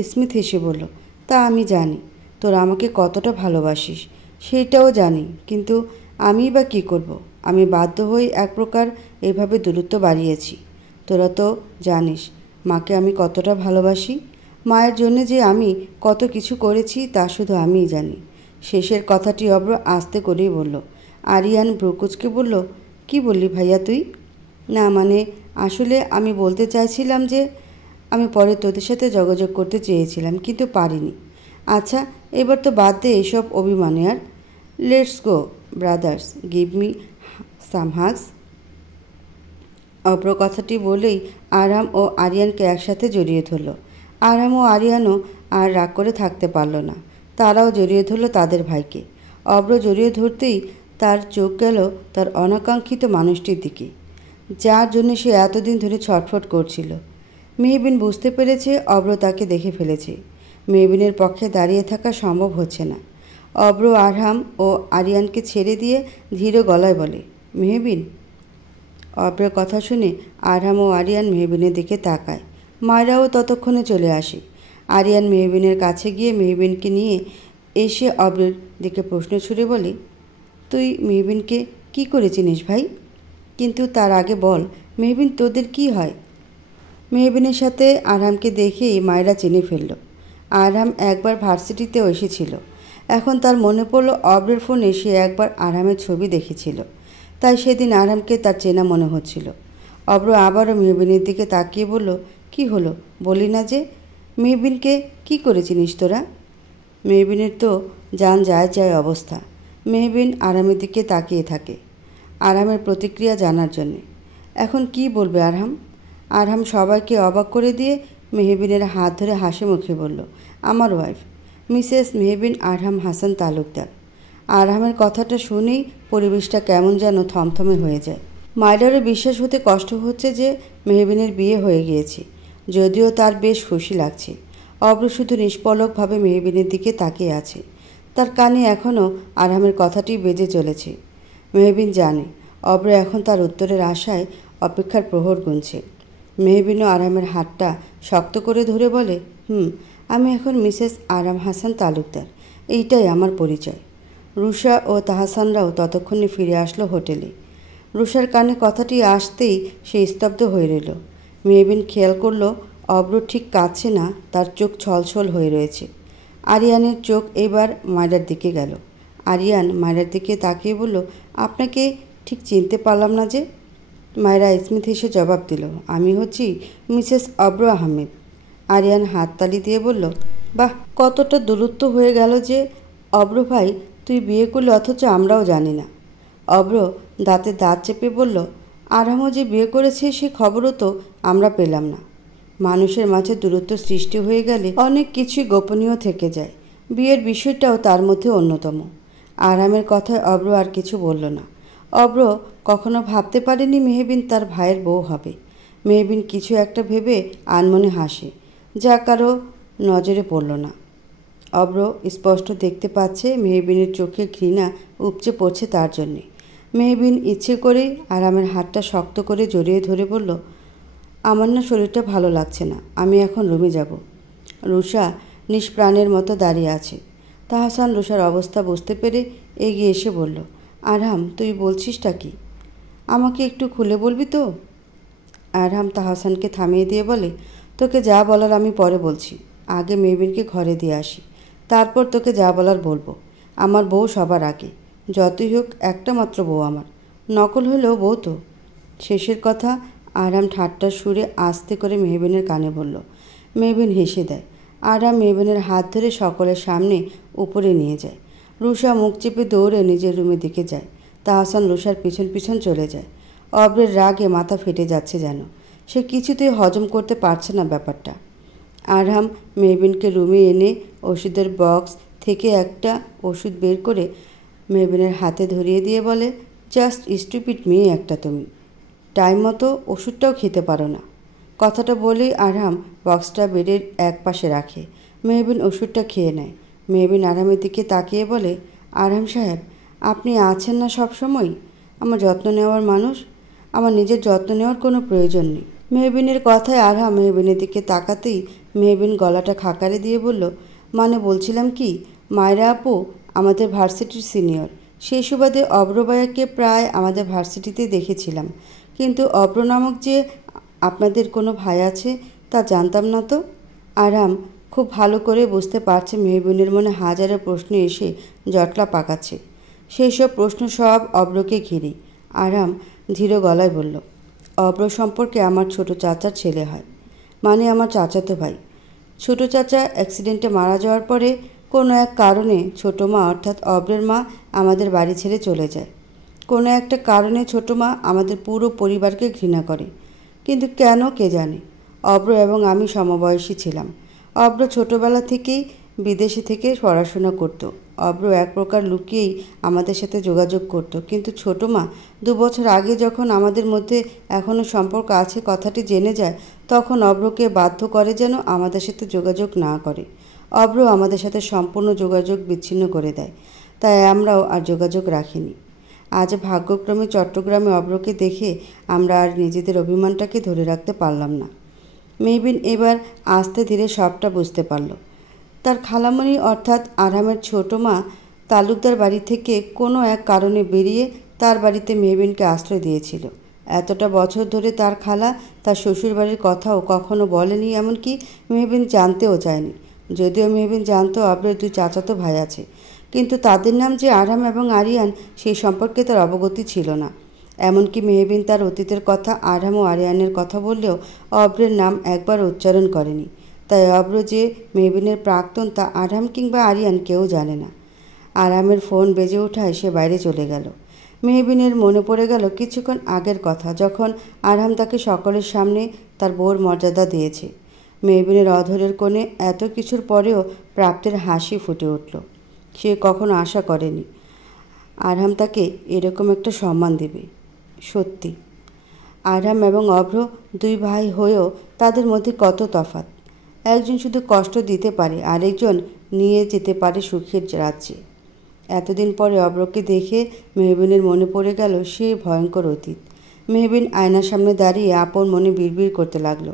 স্মিত হেসে বলল, তা আমি জানি তোরা আমাকে কতটা ভালোবাসিস, সেইটাও জানি, কিন্তু আমি বা কী করব? আমি বাধ্য হয়ে এক প্রকার এভাবে দূরত্ব বাড়িয়েছি। তোরা তো জানিস মাকে আমি কতটা ভালোবাসি। মায়ের জন্যে যে আমি কত কিছু করেছি তা শুধু আমিই জানি। শেষের কথাটি অব্র আস্তে করেই বলল। আরিয়ান ব্রুকুচকে বলল, কি বললি ভাইয়া তুই? না মানে, আসলে আমি বলতে চাইছিলাম যে আমি পরে তোদের সাথে যোগাযোগ করতে চেয়েছিলাম, কিন্তু পারিনি। আচ্ছা, এবার তো বাদ দে এসব অভিমানে। আর let's go brothers, give me some hugs. অব্র কথাটি বলেই আরহাম ও আরিয়ানকে একসাথে জড়িয়ে ধরল। আরহাম ও আরিয়ানও আর রাগ করে থাকতে পারল না। তারাও জড়িয়ে ধরল তাদের ভাইকে। অব্র জড়িয়ে ধরতেই তার চোখ গেল তার অনাকাঙ্ক্ষিত মানুষটির দিকে, যার জন্য সে এতদিন ধরে ছটফট করছিল। মেহবিন বুঝতে পেরেছে অব্র তাকে দেখে ফেলেছে। মেহবিনের পক্ষে দাঁড়িয়ে থাকা সম্ভব হচ্ছে না। অব্র আরহাম ও আরিয়ানকে ছেড়ে দিয়ে ধীর গলায় বলে, মেহবিন। অব্রের কথা শুনে আরহাম ও আরিয়ান মেহবিনের দিকে তাকায়। মায়েরাও ততক্ষণে চলে আসে। আরিয়ান মেহবিনের কাছে গিয়ে মেহবিনকে নিয়ে এসে অব্রের দিকে প্রশ্ন ছুড়ে বলে, তুই মেহবিনকে কি করে চিনিস ভাই? কিন্তু তার আগে বল, মেহবিন তোদের কি হয়? মেহবিনের সাথে আরহামকে দেখেই মায়েরা চিনে ফেলল। আরহাম একবার ভার্সিটিতেও এসেছিল। এখন তার মনে পড়ল অব্রের ফোনে সে একবার আরহামের ছবি দেখেছিল, তাই সেদিন আরহামকে তার চেনা মনে হচ্ছিল। অব্র আবারও মেহবিনের দিকে তাকিয়ে বলল, কি হলো বলি না যে? মেহবিনকে কি করে চিনিস তোরা? মেহবিনের তো জান যায় অবস্থা। মেহবিন আরহামের দিকে তাকিয়ে থাকে আরহামের প্রতিক্রিয়া জানার জন্যে। এখন কি বলবে আরহাম? আরহাম সবাইকে অবাক করে দিয়ে মেহবিনের হাত ধরে হাসি মুখে বলল, আমার ওয়াইফ মিসেস মেহবিন আরহাম হাসান তালুকদার। আরহামের কথাটা শুনেই পরিবেশটা কেমন যেন থমথমে হয়ে যায়। মায়েরারও বিশ্বাস হতে কষ্ট হচ্ছে যে মেহবিনের বিয়ে হয়ে গিয়েছে, যদিও তার বেশ খুশি লাগছে। অব্র শুধু নিষ্পলকভাবে মেহবিনের দিকে তাকিয়ে আছে। তার কানে এখনও আরামের কথাটি বেজে চলেছে। মেহবিন জানে অব্র এখন তার উত্তরের আশায় অপেক্ষার প্রহর গুনছে। মেহবিনও আরামের হাতটা শক্ত করে ধরে বলে, আমি এখন মিসেস আরাম হাসান তালুকদার, এইটাই আমার পরিচয়। রুষা ও তাহসানরাও ততক্ষণে ফিরে আসলো হোটেলে। রুষার কানে কথাটি আসতেই সে স্তব্ধ হয়ে রইল। মেহবিন খেয়াল করল অব্র ঠিক কাঁদছে না, তার চোখ ছলছল হয়ে রয়েছে। আরিয়ানের চোখ এবার মায়রার দিকে গেল। আরিয়ান মায়রার দিকে তাকিয়ে বলল, আপনাকে ঠিক চিনতে পারলাম না যে। মায়রা স্মিত হেসে জবাব দিল, আমি হচ্ছি মিসেস অব্র আহমেদ। আরিয়ান হাততালি দিয়ে বলল, বাহ, কতটা দূরত্ব হয়ে গেল যে। অব্র ভাই, তুই বিয়ে করলে অথচ আমরাও জানি না। অব্র দাঁতে দাঁত চেপে বলল, আরামও যে বিয়ে করেছে সে খবরও তো আমরা পেলাম না। মানুষের মাঝে দূরত্ব সৃষ্টি হয়ে গেলে অনেক কিছুই গোপনীয় থেকে যায়। বিয়ের বিষয়টাও তার মধ্যে অন্যতম। আরামের কথায় অব্র আর কিছু বলল না। অব্র কখনো ভাবতে পারেনি মেহবিন তার ভাইয়ের বউ হবে। মেহবিন কিছু একটা ভেবে আনমনে হাসে, যা কারো নজরে পড়ল না। অব্র স্পষ্ট দেখতে পাচ্ছে মেহবিনের চোখে ঘৃণা উপচে পড়ছে তার জন্যে। মেহবিন ইচ্ছে করেই আরামের হাতটা শক্ত করে জড়িয়ে ধরে বলল, আমার না শরীরটা ভালো লাগছে না, আমি এখন রুমে যাব। রুষা নিষ্প্রাণের মতো দাঁড়িয়ে আছে। তাহসান রুষার অবস্থা বুঝতে পেরে এগিয়ে এসে বলল, আরহাম, তুই বলছিসটা কি? আমাকে একটু খুলে বলবি তো? আরহাম তাহসানকে থামিয়ে দিয়ে বলে, তোকে যা বলার আমি পরে বলছি, আগে মেহবিনকে ঘরে দিয়ে আসি, তারপর তোকে যা বলার বলবো। আমার বউ সবার আগে, যতই হোক একটা মাত্র বউ আমার, নকল হলেও বউ তো। শেষের কথা আরহাম ঠাট্টার সুরে আস্তে করে মেহবিনের কানে বলল। মেহবিন হেসে দেয়। আরহাম মেহবিনের হাত ধরে সকলের সামনে উপরে নিয়ে যায়। রুষা মুখ চেপে দৌড়ে নিজের রুমের দিকে যায়। তাহসান রুষার পিছন পিছন চলে যায়। অব্রের রাগে মাথা ফেটে যাচ্ছে যেন। সে কিছুতেই হজম করতে পারছে না ব্যাপারটা। আরহাম মেহবিনকে রুমে এনে ওষুধের বক্স থেকে একটা ওষুধ বের করে মেহবিনের হাতে ধরিয়ে দিয়ে বলে, জাস্ট স্টুপিড মেয়ে একটা তুমি, টাইম মতো ওষুধটাও খেতে পারো না। কথাটা বলেই আরহাম বক্সটা বেডের এক পাশে রাখে। মেহবিন ওষুধটা খেয়ে নেয়। মেহবিন আরহামের দিকে তাকিয়ে বলে, আরহাম সাহেব, আপনি আছেন না সব সময় আমার যত্ন নেওয়ার মানুষ? আমার নিজের যত্ন নেওয়ার কোনো প্রয়োজন নেই। মেহবিনের কথায় আরহাম মেহবিনের দিকে তাকাতেই মেহবিন গলাটা খাকারে দিয়ে বলল, মানে বলছিলাম কি, মায়রা আপু আমাদের ভার্সিটির সিনিয়র, সেই সুবাদে অব্রবায়াকে প্রায় আমাদের ভার্সিটিতে দেখেছিলাম, কিন্তু অব্র নামক যে আপনাদের কোনো ভাই আছে তা জানতাম না তো। আরহাম খুব ভালো করে বুঝতে পারছে মেহবিনের মনে হাজারো প্রশ্ন এসে জটলা পাকাচ্ছে। সেই সব প্রশ্ন সব অব্রকে ঘিরে। আরহাম ধীর গলায় বলল, অব্র সম্পর্কে আমার ছোট চাচার ছেলে হয়, মানে আমার চাচাতো ভাই। ছোট চাচা অ্যাক্সিডেন্টে মারা যাওয়ার পরে কোনো এক কারণে ছোটো মা অর্থাৎ অব্রের মা আমাদের বাড়ি ছেড়ে চলে যায়। কোনো একটা কারণে ছোটো মা আমাদের পুরো পরিবারকে ঘৃণা করে, কিন্তু কেন কে জানে। অব্র এবং আমি সমবয়সী ছিলাম। অব্র ছোটোবেলা থেকেই বিদেশে থেকে পড়াশোনা করত। অব্র এক প্রকার লুকিয়েই আমাদের সাথে যোগাযোগ করত, কিন্তু ছোটো মা 2 বছর আগে যখন আমাদের মধ্যে এখনও সম্পর্ক আছে কথাটি জেনে যায়, তখন অব্রকে বাধ্য করে যেন আমাদের সাথে যোগাযোগ না করে। অব্র আমাদের সাথে সম্পূর্ণ যোগাযোগ বিচ্ছিন্ন করে দেয়, তাই আমরাও আর যোগাযোগ রাখিনি। আজ ভাগ্যক্রমে চট্টগ্রামে অব্রকে দেখে আমরা আর নিজেদের অভিমানটাকে ধরে রাখতে পারলাম না। মেহবিন এবার আস্তে ধীরে সবটা বুঝতে পারল। তার খালামণি অর্থাৎ আরহামের ছোটো মা তালুকদার বাড়ি থেকে কোনো এক কারণে বেরিয়ে তার বাড়িতে মেহবিনকে আশ্রয় দিয়েছিল। এতটা বছর ধরে তার খালা তার শ্বশুরবাড়ির কথাও কখনো বলেনি, এমনকি মেহবিন জানতেও চায়নি। যদিও মেহবিন জানতো অব্রের 2 চাচাতো ভাই আছে, কিন্তু তাদের নাম যে আরহাম এবং আরিয়ান সেই সম্পর্কে তার অবগতি ছিল না। এমনকি মেহবিন তার অতীতের কথা আরহাম ও আরিয়ানের কথা বললেও অব্রের নাম একবার উচ্চারণ করেনি। তাই অব্র যে মেহবিনের প্রাক্তন তা আরহাম কিংবা আরিয়ান কেউ জানে না। আরহামের ফোন বেজে ওঠায় সে বাইরে চলে গেল। মেহবিনের মনে পড়ে গেল কিছুক্ষণ আগের কথা, যখন আরহাম তাকে সকলের সামনে তার বউর মর্যাদা দিয়েছে। মেহবিনের অধরের কোণে এত কিছুর পরেও প্রাপ্তের হাসি ফুটে উঠল। সে কখনো আশা করেনি আরহাম তাকে এরকম একটা সম্মান দেবে। সত্যি আরহাম এবং অভ্র 2 ভাই হয়েও তাদের মধ্যে কত তফাৎ। একজন শুধু কষ্ট দিতে পারে, আরেকজন নিয়ে যেতে পারে সুখের রাজ্যে। এতদিন পরে অব্রকে দেখে মেহবিনের মনে পড়ে গেল সে ভয়ঙ্কর অতীত। মেহবিন আয়নার সামনে দাঁড়িয়ে আপন মনে বিড়বিড় করতে লাগলো,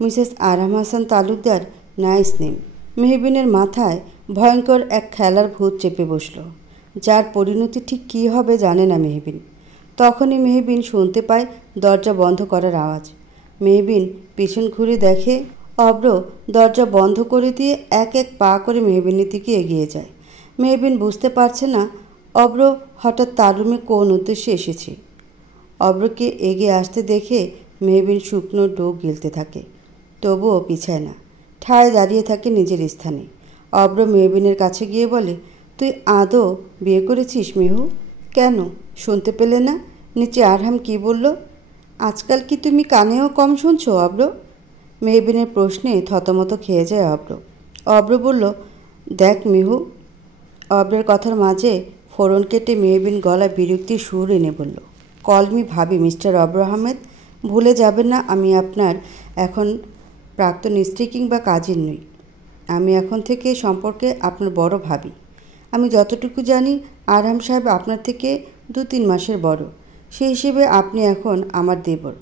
মিসেস আরহাম হাসান তালুকদার, নাইস নেম। মেহবিনের মাথায় ভয়ঙ্কর এক খেলার ভূত চেপে বসল, যার পরিণতি ঠিক কী হবে জানে না মেহবিন। তখনই মেহবিন শুনতে পায় দরজা বন্ধ করার আওয়াজ। মেহবিন পিছন ঘুরে দেখে অব্র দরজা বন্ধ করে দিয়ে এক এক পা করে মেহবিনের দিকে এগিয়ে যায়। মেহবিন বুঝতে পারছে না অব্র হঠাৎ তার রুমে কোন উদ্দেশ্যে এসেছে। অব্রকে এগিয়ে আসতে দেখে মেহবিন শুকনো ডোক গিলতে থাকে, তবুও পিছায় না, ঠায় দাঁড়িয়ে থাকে নিজের স্থানে। অব্র মেহবিনের কাছে গিয়ে বলে, তুই আদৌ বিয়ে করেছিস মেহু? কেন, শুনতে পেলে না নিচে আরহাম কি বলল? আজকাল কি তুমি কানেও কম শুনছো অব্র? মেহবিনের প্রশ্নে থতমত খেয়ে যায় অব্র। অব্র বলল, দেখ মেহু। অব্রের কথার মাঝে ফোড়ন কেটে মেহবিন গলায় বিরক্তির সুর এনে বলল, কল মি ভাবি মিস্টার অব্র আহমেদ। ভুলে যাবেন না আমি আপনার এখন প্রাক্তন স্ত্রী কিংবা কাজিন নই। আমি এখন থেকে সম্পর্কে আপনার বড় ভাবি। আমি যতটুকু জানি আরহাম সাহেব আপনার থেকে 2-3 মাসের বড়। সেই হিসেবে আপনি এখন আমার দেবর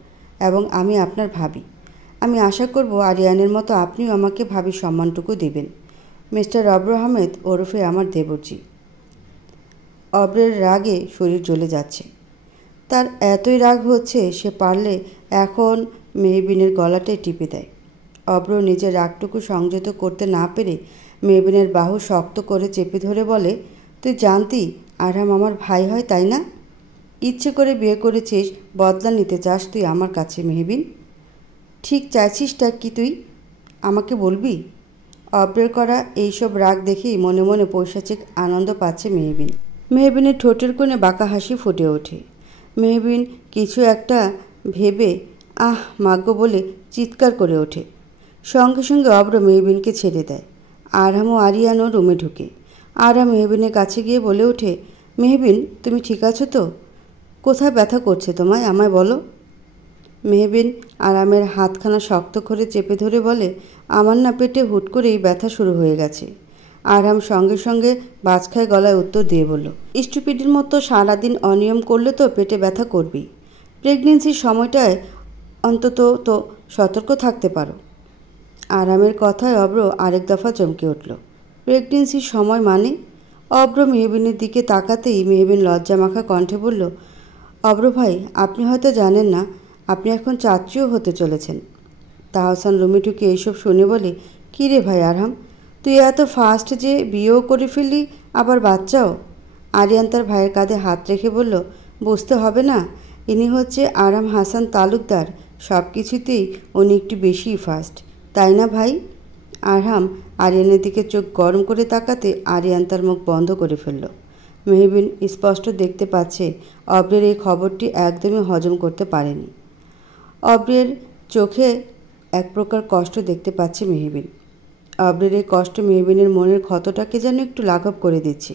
এবং আমি আপনার ভাবি। আমি আশা করব আরিয়ানের মতো আপনিও আমাকে ভাবির সম্মানটুকু দেবেন, মিস্টার অব্র আহমেদ ওরফে আমার দেবরজি। অব্রের রাগে শরীর জ্বলে যাচ্ছে। তার এতই রাগ হচ্ছে সে পারলে এখন মেহবিনের গলাটাই টিপে দেয়। অব্র নিজের রাগটুকু সংযত করতে না পেরে মেহবিনের বাহু শক্ত করে চেপে ধরে বলে, তুই জানতি আরহাম আমার ভাই হয় তাই না? ইচ্ছে করে বিয়ে করেছিস, বদলা নিতে চাস তুই আমার কাছে মেহবিন? ঠিক চাইছিসটা কি তুই আমাকে বলবি? অব্রের করা এইসব রাগ দেখেই মনে মনে পৈশাচিক আনন্দ পাচ্ছে মেহবিন। মেহবিনের ঠোঁটের কোণে বাঁকা হাসি ফুটে ওঠে। মেহবিন কিছু একটা ভেবে আহ মাগ্য বলে চিৎকার করে ওঠে। সঙ্গে সঙ্গে অব্র মেহবিনকে ছেড়ে দেয়। আরহাম ও আরিয়ানও রুমে ঢুকে। আরহাম মেহবিনের কাছে গিয়ে বলে ওঠে, মেহবিন তুমি ঠিক আছো তো? কোথায় ব্যথা করছে তোমায়, আমায় বলো। মেহবিন আরামের হাতখানা শক্ত করে চেপে ধরে বলে, আমার না পেটে হুট করেই ব্যথা শুরু হয়ে গেছে। আরহাম সঙ্গে সঙ্গে বাজখায় গলায় উত্তর দিয়ে বলল, স্টুপিডের মতো সারাদিন অনিয়ম করলে তো পেটে ব্যথা করবেই। প্রেগনেন্সির সময়টায় অন্তত তো সতর্ক থাকতে পারো। আরামের কথায় অব্র আরেক দফা চমকে উঠল। প্রেগনেন্সির সময় মানে? অব্র মেহবিনের দিকে তাকাতেই মেহবিন লজ্জামাখা কণ্ঠে বলল, অব্র ভাই আপনি হয়তো জানেন না, আপনি এখন চাচিও হতে চলেছেন। তাহসান রুমে ঢুকে এইসব শুনে বলে, কী রে ভাই আরহাম, তুই এত ফাস্ট যে বিয়েও করে ফেললি, আবার বাচ্চাও? আরিয়ান তার ভাইয়ের কাঁধে হাত রেখে বলল, বুঝতে হবে না, ইনি হচ্ছে আরহাম হাসান তালুকদার। সব কিছুতেই উনি একটু বেশিই ফাস্ট, তাই না ভাই? আরহাম আরিয়ানের দিকে চোখ গরম করে তাকাতে আরিয়ান তার মুখ বন্ধ করে ফেলল। মেহবিন স্পষ্ট দেখতে পাচ্ছে অব্রের এই খবরটি একদমই হজম করতে পারেনি। অব্রের চোখে এক প্রকার কষ্ট দেখতে পাচ্ছে মেহবিন। অব্রের এই কষ্ট মেহবিনের মনের ক্ষতটাকে যেন একটু লাঘব করে দিচ্ছে।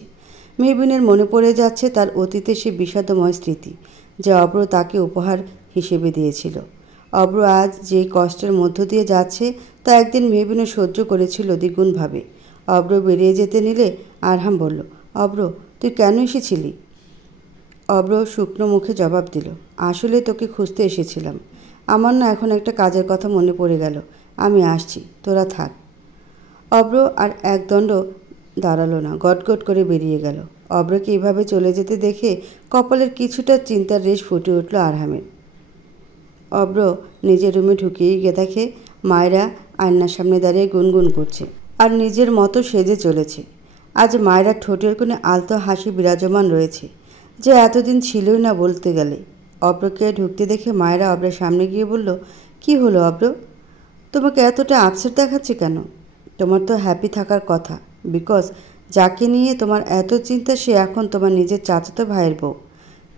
মেহবিনের মনে পড়ে যাচ্ছে তার অতীতে সে বিষাদময় স্মৃতি, যা অব্র তাকে উপহার হিসেবে দিয়েছিল। অব্র আজ যে কষ্টের মধ্য দিয়ে যাচ্ছে তা একদিন মেহবিনও সহ্য করেছিল দ্বিগুণভাবে। অব্র বেরিয়ে যেতে নিলে আরহাম বলল, অব্র তুই কেন এসেছিলি? অব্র শুকনো মুখে জবাব দিল, আসলে তোকে খুঁজতে এসেছিলাম। আমার না এখন একটা কাজের কথা মনে পড়ে গেল, আমি আসছি, তোরা থাক। অব্র আর একদণ্ড দাঁড়ালো না, গটগট করে বেরিয়ে গেল। অব্রকে এভাবে চলে যেতে দেখে কপালের কিছুটা চিন্তার রেশ ফুটে উঠল আরহামের। অব্র নিজের রুমে ঢুকিয়েই গিয়ে দেখে মায়েরা আয়নার সামনে দাঁড়িয়ে গুনগুন করছে আর নিজের মতো সেজে চলেছে। আজ মায়েরা ঠোঁটের কোণে আলতো হাসি বিরাজমান রয়েছে, যে এতদিন ছিলই না বলতে গেলে। অব্রকে ঢুকতে দেখে মায়েরা অব্রের সামনে গিয়ে বলল, কি হলো অব্র, তোমাকে এতটা আপসেট দেখাচ্ছে কেন? তোমার তো হ্যাপি থাকার কথা, বিকজ যাকে নিয়ে তোমার এত চিন্তা সে এখন তোমার নিজের চাচাতো ভাইয়ের বউ।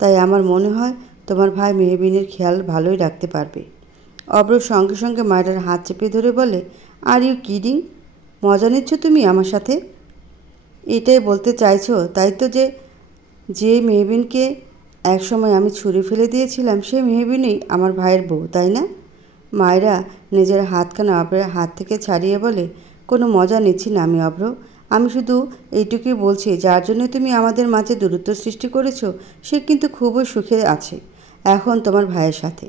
তাই আমার মনে হয় তোমার ভাই মেহবিনের খেয়াল ভালোই রাখতে পারবে। অব্র সঙ্গে সঙ্গে মায়ের হাত চেপে ধরে বলে, আর ইউ কিডিং? মজা নিচ্ছ তুমি আমার সাথে? এটাই বলতে চাইছো তাই তো, যে মেহবিনকে একসময় আমি ছুঁড়ে ফেলে দিয়েছিলাম সে মেহবিনই আমার ভাইয়ের বউ, তাই না? মায়েরা নিজের হাতখানা অব্রের হাত থেকে ছাড়িয়ে বলে, কোনো মজা নিচ্ছি না আমি অব্র। আমি শুধু এইটুকুই বলছি, যার জন্য তুমি আমাদের মাঝে দূরত্ব সৃষ্টি করেছো সে কিন্তু খুবই সুখে আছে এখন তোমার ভাইয়ের সাথে।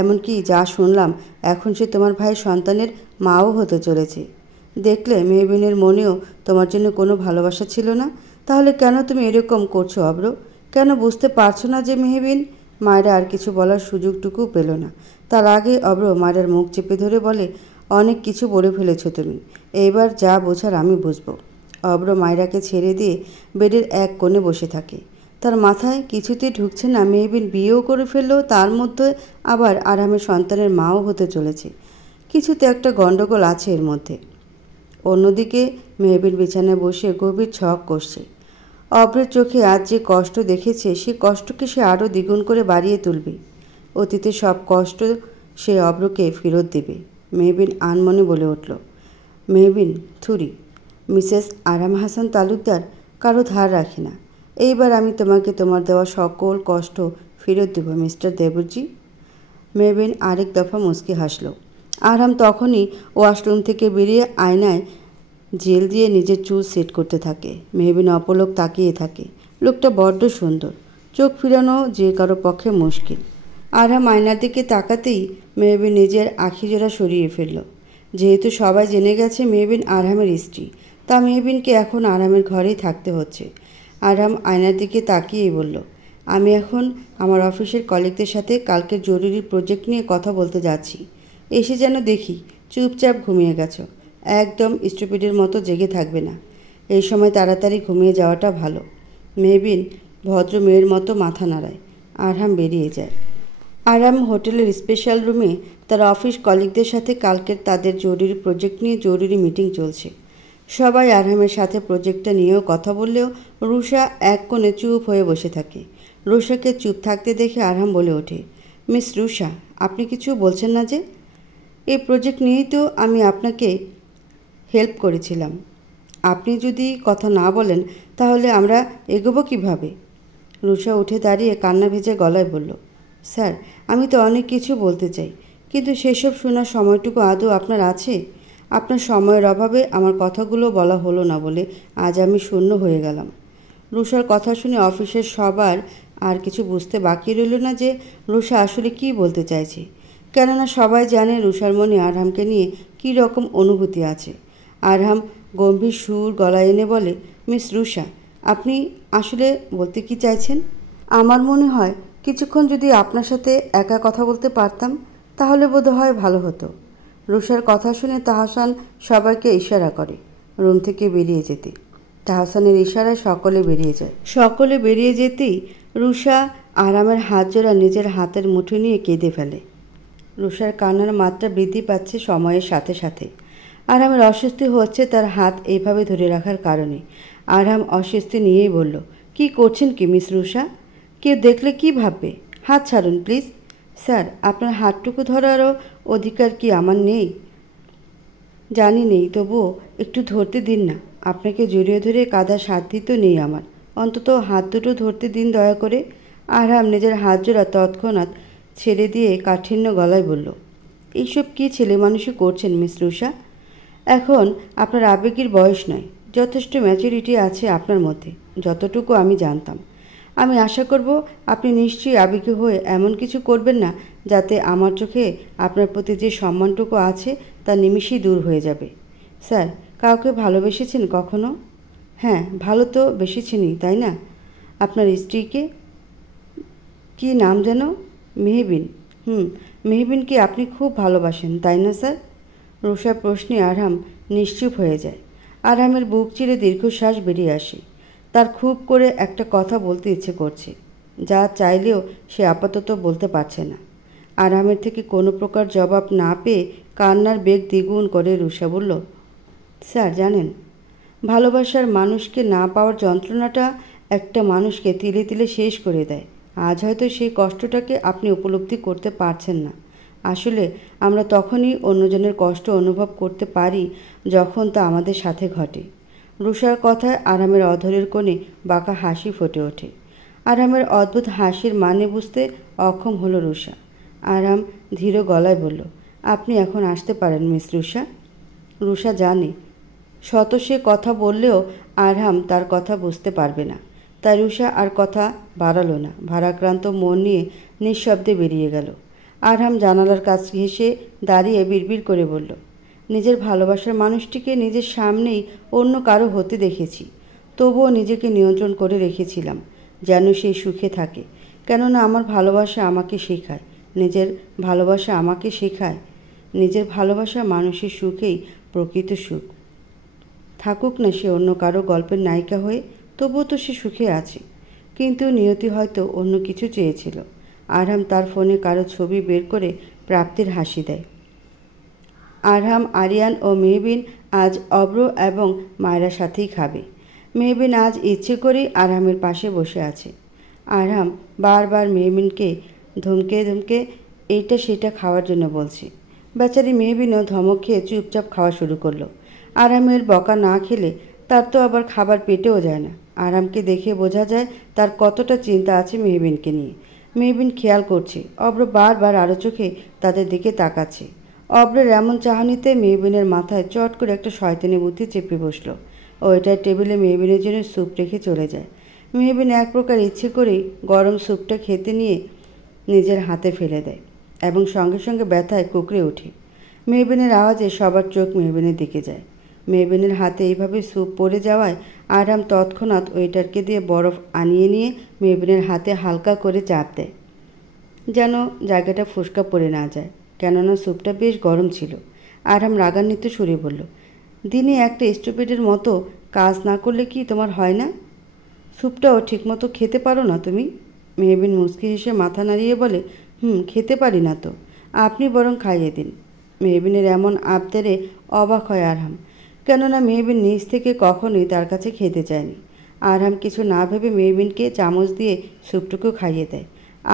এমনকি যা শুনলাম এখন সে তোমার ভাইয়ের সন্তানের মাও হতে চলেছে। দেখলে মেহবিনের মনেও তোমার জন্য কোনো ভালোবাসা ছিল না? তাহলে কেন তুমি এরকম করছো অব্র? কেন বুঝতে পারছো না যে মেহবিন? মায়েরা আর কিছু বলার সুযোগটুকু পেল না। তার আগে অব্র মায়ের মুখ চেপে ধরে বলে, অনেক কিছু বলে ফেলেছো তুমি, এইবার যা বোঝার আমি বুঝবো। অব্র মায়রাকে ছেড়ে দিয়ে বেডের এক কোণে বসে থাকে। তার মাথায় কিছুতেই ঢুকছে না মেহবিন বিয়েও করে ফেললেও তার মধ্যে আবার আরামের সন্তানের মাও হতে চলেছে। কিছুতে একটা গণ্ডগোল আছে এর মধ্যে। অন্যদিকে মেহবিন বিছানায় বসে গভীর ছক কষছে। অব্রের চোখে আজ যে কষ্ট দেখেছে সে কষ্টকে সে আরও দ্বিগুণ করে বাড়িয়ে তুলবে। অতীতে সব কষ্ট সে অব্রকে ফেরত দেবে। মেহবিন আনমনে বলে উঠল, মেহবিন থুরি, মিসেস আরাম হাসান তালুকদার কারো ধার রাখি না। এইবার আমি তোমাকে তোমার দেওয়া সকল কষ্ট ফেরত দেব মিস্টার দেবজি। মেহবিন আরেক দফা মুচকি হাসল। আরাম তখনই ওয়াশরুম থেকে বেরিয়ে আয়নায় জেল দিয়ে নিজের চুল সেট করতে থাকে। মেহবিন অপলক তাকিয়ে থাকে। লোকটা বড্ড সুন্দর, চোখ ফিরানো যে কারো পক্ষে মুশকিল। আরাম আয়নার দিকে তাকাতেই মেহবিন নিজের আখিজোড়া সরিয়ে ফেলল। যেহেতু সবাই জেনে গেছে মেহবিন আরামের স্ত্রী, তা মেহবিনকে এখন আরামের ঘরেই থাকতে হচ্ছে। আরাম আয়নার দিকে তাকিয়েই বলল, আমি এখন আমার অফিসের কলিগদের সাথে কালকের জরুরি প্রজেক্ট নিয়ে কথা বলতে যাচ্ছি। এসে যেন দেখি চুপচাপ ঘুমিয়ে গেছো, একদম স্টুপিডের মতো জেগে থাকবে না। এই সময় তাড়াতাড়ি ঘুমিয়ে যাওয়াটা ভালো। মেহবিন ভদ্র মেয়ের মতো মাথা নাড়ায়। আরাম বেরিয়ে যায়। আরাম হোটেলের স্পেশাল রুমে তার অফিস কলিগদের সাথে কালকের তাদের জরুরি প্রজেক্ট নিয়ে জরুরি মিটিং চলছে। সবাই আরামের সাথে প্রজেক্টটা নিয়েও কথা বললেও রুষা এক কোণে চুপ হয়ে বসে থাকে। রুষাকে চুপ থাকতে দেখে আরাম বলে ওঠে, মিস রুষা, আপনি কিছু বলছেন না যে? এই প্রজেক্ট নিয়েই তো আমি আপনাকে হেল্প করেছিলাম। আপনি যদি কথা না বলেন তাহলে আমরা এগোবো কীভাবে? রুষা উঠে দাঁড়িয়ে কান্না ভেজে গলায় বলল, স্যার, আমি তো অনেক কিছু বলতে চাই, কিন্তু সেসব শোনার সময়টুকু আদৌ আপনার আছে? আপনার সময়ের অভাবে আমার কথাগুলো বলা হলো না বলে আজ আমি শূন্য হয়ে গেলাম। রুষার কথা শুনে অফিসের সবার আর কিছু বুঝতে বাকি রইল না যে রুষা আসলে কী বলতে চাইছে। কেননা সবাই জানে রুষার মনে আরহামকে নিয়ে কী রকম অনুভূতি আছে। আরহাম গম্ভীর সুর গলায় এনে বলে, মিস রুষা, আপনি আসলে বলতে কি চাইছেন? আমার মনে হয় কিছুক্ষণ যদি আপনার সাথে একা কথা বলতে পারতাম তাহলে বোধহয় ভালো হতো। রুষার কথা শুনে তাহসান সবাইকে ইশারা করে রুম থেকে বেরিয়ে যেতে। তাহসানের ইশারায় সকলে বেরিয়ে যায়। সকলে বেরিয়ে যেতেই রুষা আরামের হাত জোড়া নিজের হাতের মুঠো নিয়ে কেঁদে ফেলে। রুষার কান্নার মাত্রা বৃদ্ধি পাচ্ছে সময়ের সাথে সাথে। আরামের অস্বস্তি হচ্ছে তার হাত এইভাবে ধরে রাখার কারণে। আরাম অস্বস্তি নিয়েই বলল, কি করছেন কি মিস রুষা? কেউ দেখলে কি ভাববে? হাত ছাড়ুন প্লিজ। স্যার, আপনার হাতটুকু ধরারও অধিকার কি আমার নেই? জানি নেই, তবুও একটু ধরতে দিন না। আপনাকে জড়িয়ে ধরে কাঁদার সাধ্য তো নেই আমার, অন্তত হাত দুটো ধরতে দিন দয়া করে। আরাম নিজের হাত জোড়া তৎক্ষণাৎ ছেড়ে দিয়ে কাঠিন্য গলায় বলল, এইসব কী ছেলে মানুষই করছেন মিস রুষা? এখন আপনার আবেগের বয়স নয়, যথেষ্ট ম্যাচুরিটি আছে আপনার মধ্যে, যতটুকু আমি জানতাম। আমি আশা করব আপনি নিশ্চয়ই আবেগী হয়ে এমন কিছু করবেন না যাতে আমার চোখে আপনার প্রতি যে সম্মানটুকু আছে তা নিমিষেই দূর হয়ে যাবে। স্যার, কাউকে ভালোবেসেছেন কখনো? হ্যাঁ, ভালো তো বেসেছেনই, তাই না? আপনার স্ত্রীকে? কি নাম যেন? মেহবিন। মেহবিনকে আপনি খুব ভালোবাসেন, তাই না স্যার? রুষার প্রশ্নে আরহাম নিশ্চুপ হয়ে যায়। আরহামের বুক চিরে দীর্ঘশ্বাস বেরিয়ে আসে। তার খুব করে একটা কথা বলতে ইচ্ছে করছে, যা চাইলেও সে আপাতত বলতে পারছে না। আরহামের থেকে কোনো প্রকার জবাব না পেয়ে কান্নার বেগ দ্বিগুণ করে রুষা বলল, স্যার জানেন, ভালোবাসার মানুষকে না পাওয়ার যন্ত্রণাটা একটা মানুষকে তিলে তিলে শেষ করে দেয়। আজ হয়তো সেই কষ্টটাকে আপনি উপলব্ধি করতে পারছেন না। আসলে আমরা তখনই অন্যজনের কষ্ট অনুভব করতে পারি যখন তা আমাদের সাথে ঘটে। রুষার কথায় আরামের অধরের কোণে বাঁকা হাসি ফুটে ওঠে। আরামের অদ্ভুত হাসির মানে বুঝতে অক্ষম হলো রুষা। আরাম ধীর গলায় বলল, আপনি এখন আসতে পারেন মিস রুষা। রুষা জানে শত সে কথা বললেও আরহাম তার কথা বুঝতে পারবে না, তাই রুষা আর কথা বাড়ালো না। ভারাক্রান্ত মন নিয়ে নিঃশব্দে বেরিয়ে গেল। আরহাম জানালার কাছে ঘেঁষে দাঁড়িয়ে বিড়বিড় করে বলল, নিজের ভালোবাসার মানুষটিকে নিজের সামনেই অন্য কারো হতে দেখেছি, তবুও নিজেকে নিয়ন্ত্রণ করে রেখেছিলাম যেন সেই সুখে থাকে। কেননা আমার ভালোবাসা আমাকে শেখায়, নিজের ভালোবাসা আমাকে শেখায় নিজের ভালোবাসা মানুষের সুখেই প্রকৃত সুখ। থাকুক না সে অন্য কারো গল্পের নায়িকা হয়ে, তবুও তো সে সুখে আছে। কিন্তু নিয়তি হয়তো অন্য কিছু চেয়েছিল। আরহাম তার ফোনে কারো ছবি বের করে প্রাপ্তির হাসি দেয়। আরহাম, আরিয়ান ও মেহবিন আজ অব্র এবং মায়েরার সাথেই খাবে। মেহবিন আজ ইচ্ছে করেই আরহামের পাশে বসে আছে। আরহাম বারবার মেহবিনকে ধমকে ধমকে এইটা সেটা খাওয়ার জন্য বলছে। বেচারি মেহবিনও ধমক খেয়ে চুপচাপ খাওয়া শুরু করলো। আরহামের বকা না খেলে তার তো আবার খাবার পেটেও যায় না। আরহামকে দেখে বোঝা যায় তার কতটা চিন্তা আছে মেহবিনকে নিয়ে। মেহবিন খেয়াল করছে অব্র বারবার আরও চোখে তাদের দিকে তাকাচ্ছে। অব্রের এমন চাহনিতে মেহবিনের মাথায় চট করে একটা শয়তানি বুদ্ধি চেপে বসলো। ওইটার টেবিলে মেহবিনের জন্য স্যুপ রেখে চলে যায়। মেহবিন এক প্রকার ইচ্ছে করেই গরম স্যুপটা খেতে নিয়ে নিজের হাতে ফেলে দেয় এবং সঙ্গে সঙ্গে ব্যথায় কুঁকড়ে ওঠে। মেহবিনের আওয়াজে সবার চোখ মেহবিনের দিকে যায়। মেহবিনের হাতে এইভাবে স্যুপ পড়ে যাওয়ায় আরহাম তৎক্ষণাৎ ওয়েটারকে দিয়ে বরফ আনিয়ে নিয়ে মেহবিনের হাতে হালকা করে চাপ দেয়, যেন জায়গাটা ফুসকা পড়ে না যায়, কেননা স্যুপটা বেশ গরম ছিল। আরহাম রাগান্বিত সুরে বলল, দিনে একটা স্টুপিডের মতো কাজ না করলে কি তোমার হয় না? স্যুপটাও ঠিকমতো খেতে পারো না তুমি? মেহবিন মুচকি হেসে মাথা নাড়িয়ে বলে, খেতে পারি না তো, আপনি বরং খাইয়ে দিন। মেহবিনের এমন আবদারে অবাক হয় আরহাম, কেননা মেহবিন নিজ থেকে কখনোই তার কাছে খেতে চায়নি। আরহাম কিছু না ভেবে মেহবিনকে চামচ দিয়ে স্যুপটুকু খাইয়ে দেয়।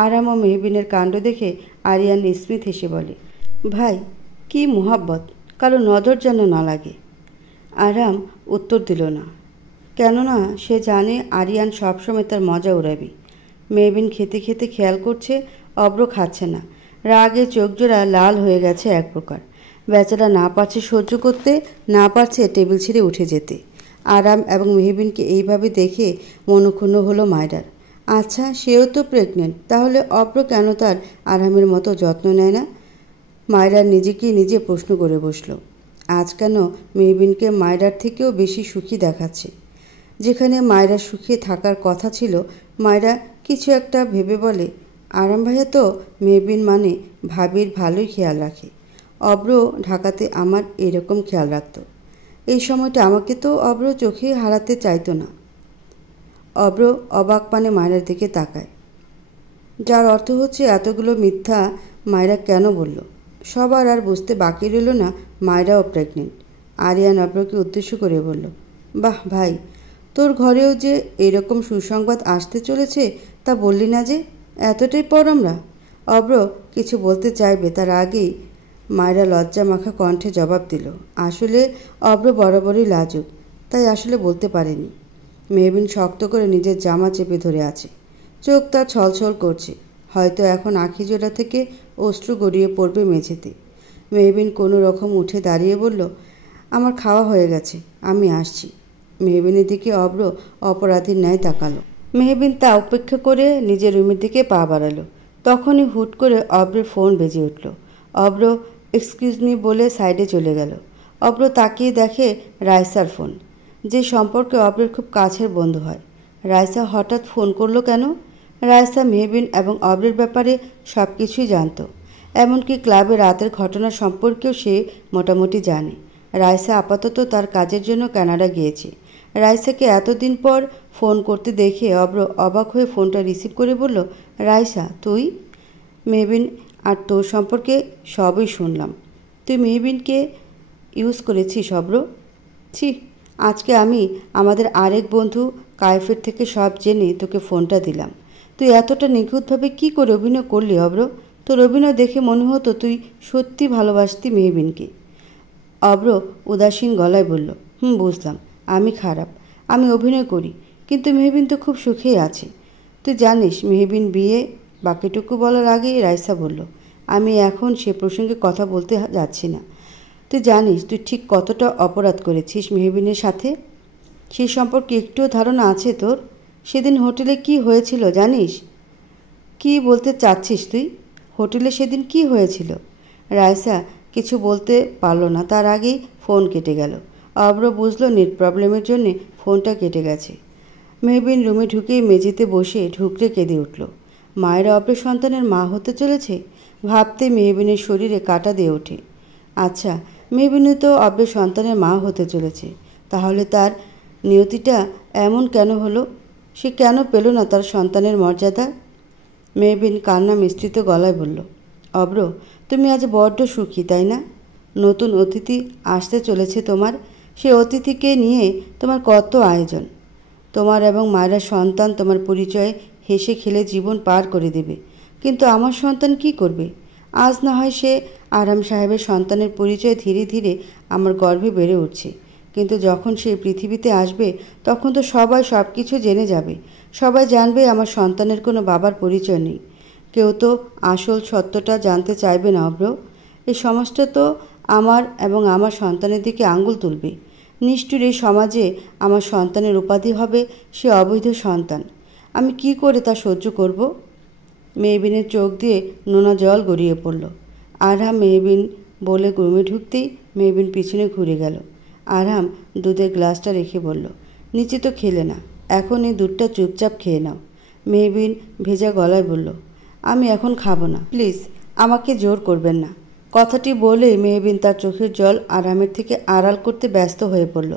আরহাম ও মেহবিনের কাণ্ড দেখে আরিয়ান স্মিথ হেসে বলে, ভাই কি মোহাব্বত, কারো নজর যেন না লাগে। আরহাম উত্তর দিল না, কেননা সে জানে আরিয়ান সবসময় তার মজা উড়াবে। মেহবিন খেতে খেতে খেয়াল করছে অব্র খাচ্ছে না। রাগে চোখজোড়া লাল হয়ে গেছে এক প্রকার। বেচারা না পারছে সহ্য করতে, না পারছে টেবিল ছেড়ে উঠে যেতে। আরাম এবং মেহবিনকে এইভাবে দেখে মনক্ষুণ্ণ হলো মায়রার। আচ্ছা, সেও তো প্রেগনেন্ট, তাহলে অব্র কেন তার আরামের মতো যত্ন নেয় না? মায়রা নিজেকেই নিজে প্রশ্ন করে বসল। আজ কেন মেহবিনকে মায়রার থেকেও বেশি সুখী দেখাচ্ছে? যেখানে মায়রা সুখে থাকার কথা ছিল, মায়রা কিছু একটা ভেবে বলে, আরাম ভাইয়া তো মেহবিন মানে ভাবির ভালোই খেয়াল রাখে। অব্র ঢাকাতে আমার এরকম খেয়াল রাখত। এই সময়টা আমাকে তো অব্র চোখে হারাতে চাইতো না। অব্র অবাক পানে মায়রার দিকে তাকায়, যার অর্থ হচ্ছে এতগুলো মিথ্যা মায়রা কেন বলল। সবার আর বুঝতে বাকি রইল না মায়রাও প্রেগনেন্ট। আরিয়ান অব্রকে উদ্দেশ্য করে বলল, বাহ ভাই, তোর ঘরেও যে এরকম সুসংবাদ আসতে চলেছে তা বললি না যে, এতটাই পর আমরা। অব্র কিছু বলতে চাইবে তার আগেই মায়রা লজ্জা মাখা কণ্ঠে জবাব দিল, আসলে অব্র বরাবরই লাজুক, তাই আসলে বলতে পারেনি। মেহবিন শক্ত করে নিজের জামা চেপে ধরে আছে, চোখ তার ছলছল করছে, হয়তো এখন আঁখি জোড়া থেকে অশ্রু গড়িয়ে পড়বে মেঝেতে। মেহবিন কোনো রকম উঠে দাঁড়িয়ে বলল, আমার খাওয়া হয়ে গেছে, আমি আসছি। মেহবিনের দিকে অব্র অপরাধীর ন্যায় তাকালো। মেহবিন তা উপেক্ষা করে নিজের রুমের দিকে পা বাড়ালো। তখনই হুট করে অব্রের ফোন বেজে উঠল। অব্র এক্সকিউজ মি বলে সাইডে চলে গেল। অব্র তাকিয়ে দেখে রাইসার ফোন, যে সম্পর্কে অব্রের খুব কাছের বন্ধু হয়। রাইসা হঠাৎ ফোন করলো কেন? রাইসা মেহবিন এবং অব্রের ব্যাপারে সব কিছুই জানত, এমনকি ক্লাবে রাতের ঘটনা সম্পর্কেও সে মোটামুটি জানে। রাইসা আপাতত তার কাজের জন্য কানাডা গিয়েছে। রাইসাকে এতদিন পর ফোন করতে দেখে অব্র অবাক হয়ে ফোনটা রিসিভ করে বলল, রাইসা তুই? মেহবিন আর তোর সম্পর্কে সবই শুনলাম। তুই মেহবিনকে ইউজ করেছিস অব্র। ছি, আজকে আমি আমাদের আরেক বন্ধু কায়েফের থেকে সব জেনে তোকে ফোনটা দিলাম। তুই এতটা নিখুঁতভাবে কী করে অভিনয় করলি অব্র? তোর অভিনয় দেখে মনে হতো তুই সত্যি ভালোবাসতি মেহবিনকে। অব্র উদাসীন গলায় বলল, বুঝলাম, আমি খারাপ, আমি অভিনয় করি, কিন্তু মেহবিন তো খুব সুখেই আছে। তুই জানিস মেহবিন বিয়ে? বাকিটুকু বলার আগেই রাইসা বলল, আমি এখন সে প্রসঙ্গে কথা বলতে যাচ্ছি না। তুই জানিস তুই ঠিক কতটা অপরাধ করেছিস মেহবিনের সাথে? সেই সম্পর্কে একটুও ধারণা আছে তোর? সেদিন হোটেলে কি হয়েছিল জানিস? কি বলতে চাচ্ছিস তুই? হোটেলে সেদিন কি হয়েছিল? রাইসা কিছু বলতে পারল না, তার আগেই ফোন কেটে গেল। অব্র বুঝলো নেট প্রবলেমের জন্যে ফোনটা কেটে গেছে। মেহবিন রুমে ঢুকেই মেঝেতে বসে ঢুকরে কেঁদে উঠল। মায়ের অব্রের সন্তানের মা হতে চলেছে ভাবতে মেহবিনের শরীরে কাঁটা দিয়ে ওঠে। আচ্ছা, মেহবিনও তো অব্রের সন্তানের মা হতে চলেছে, তাহলে তার নিয়তিটা এমন কেন হলো? সে কেন পেল না তার সন্তানের মর্যাদা? মেহবিন কান্না মিশ্রিত গলায় বলল, অব্র, তুমি আজ বড্ড সুখী তাই না? নতুন অতিথি আসতে চলেছে তোমার, সে অতিথিকে নিয়ে তোমার কত আয়োজন। তোমার এবং মায়েরা সন্তান তোমার পরিচয়ে হেসে খেলে জীবন পার করে দেবে, কিন্তু আমার সন্তান কি করবে? আজ না হয় সে আরাম সাহেবের সন্তানের পরিচয় ধীরে ধীরে আমার গর্ভে বেড়ে উঠছে, কিন্তু যখন সে পৃথিবীতে আসবে তখন তো সবাই সব কিছু জেনে যাবে। সবাই জানবে আমার সন্তানের কোনো বাবার পরিচয় নেই। কেউ তো আসল সত্যটা জানতে চাইবে না অব্র। এই সমাজটা তো আমার এবং আমার সন্তানের দিকে আঙ্গুল তুলবে। নিষ্ঠুর এই সমাজে আমার সন্তানের উপাধি হবে সে অবৈধ সন্তান। আমি কি করে তা সহ্য করব? মেহবিনের চোখ দিয়ে নোনা জল গড়িয়ে পড়ল। আরহাম মেহবিন বলে রুমে ঢুকতেই মেহবিন পিছনে ঘুরে গেল। আরহাম দুধের গ্লাসটা রেখে বলল, নিচে তো খেলে না, এখন এই দুধটা চুপচাপ খেয়ে নাও। মেহবিন ভেজা গলায় বলল, আমি এখন খাবো না, প্লিজ আমাকে জোর করবেন না। কথাটি বলে মেহবিন তার চোখের জল আরহামের থেকে আড়াল করতে ব্যস্ত হয়ে পড়ল,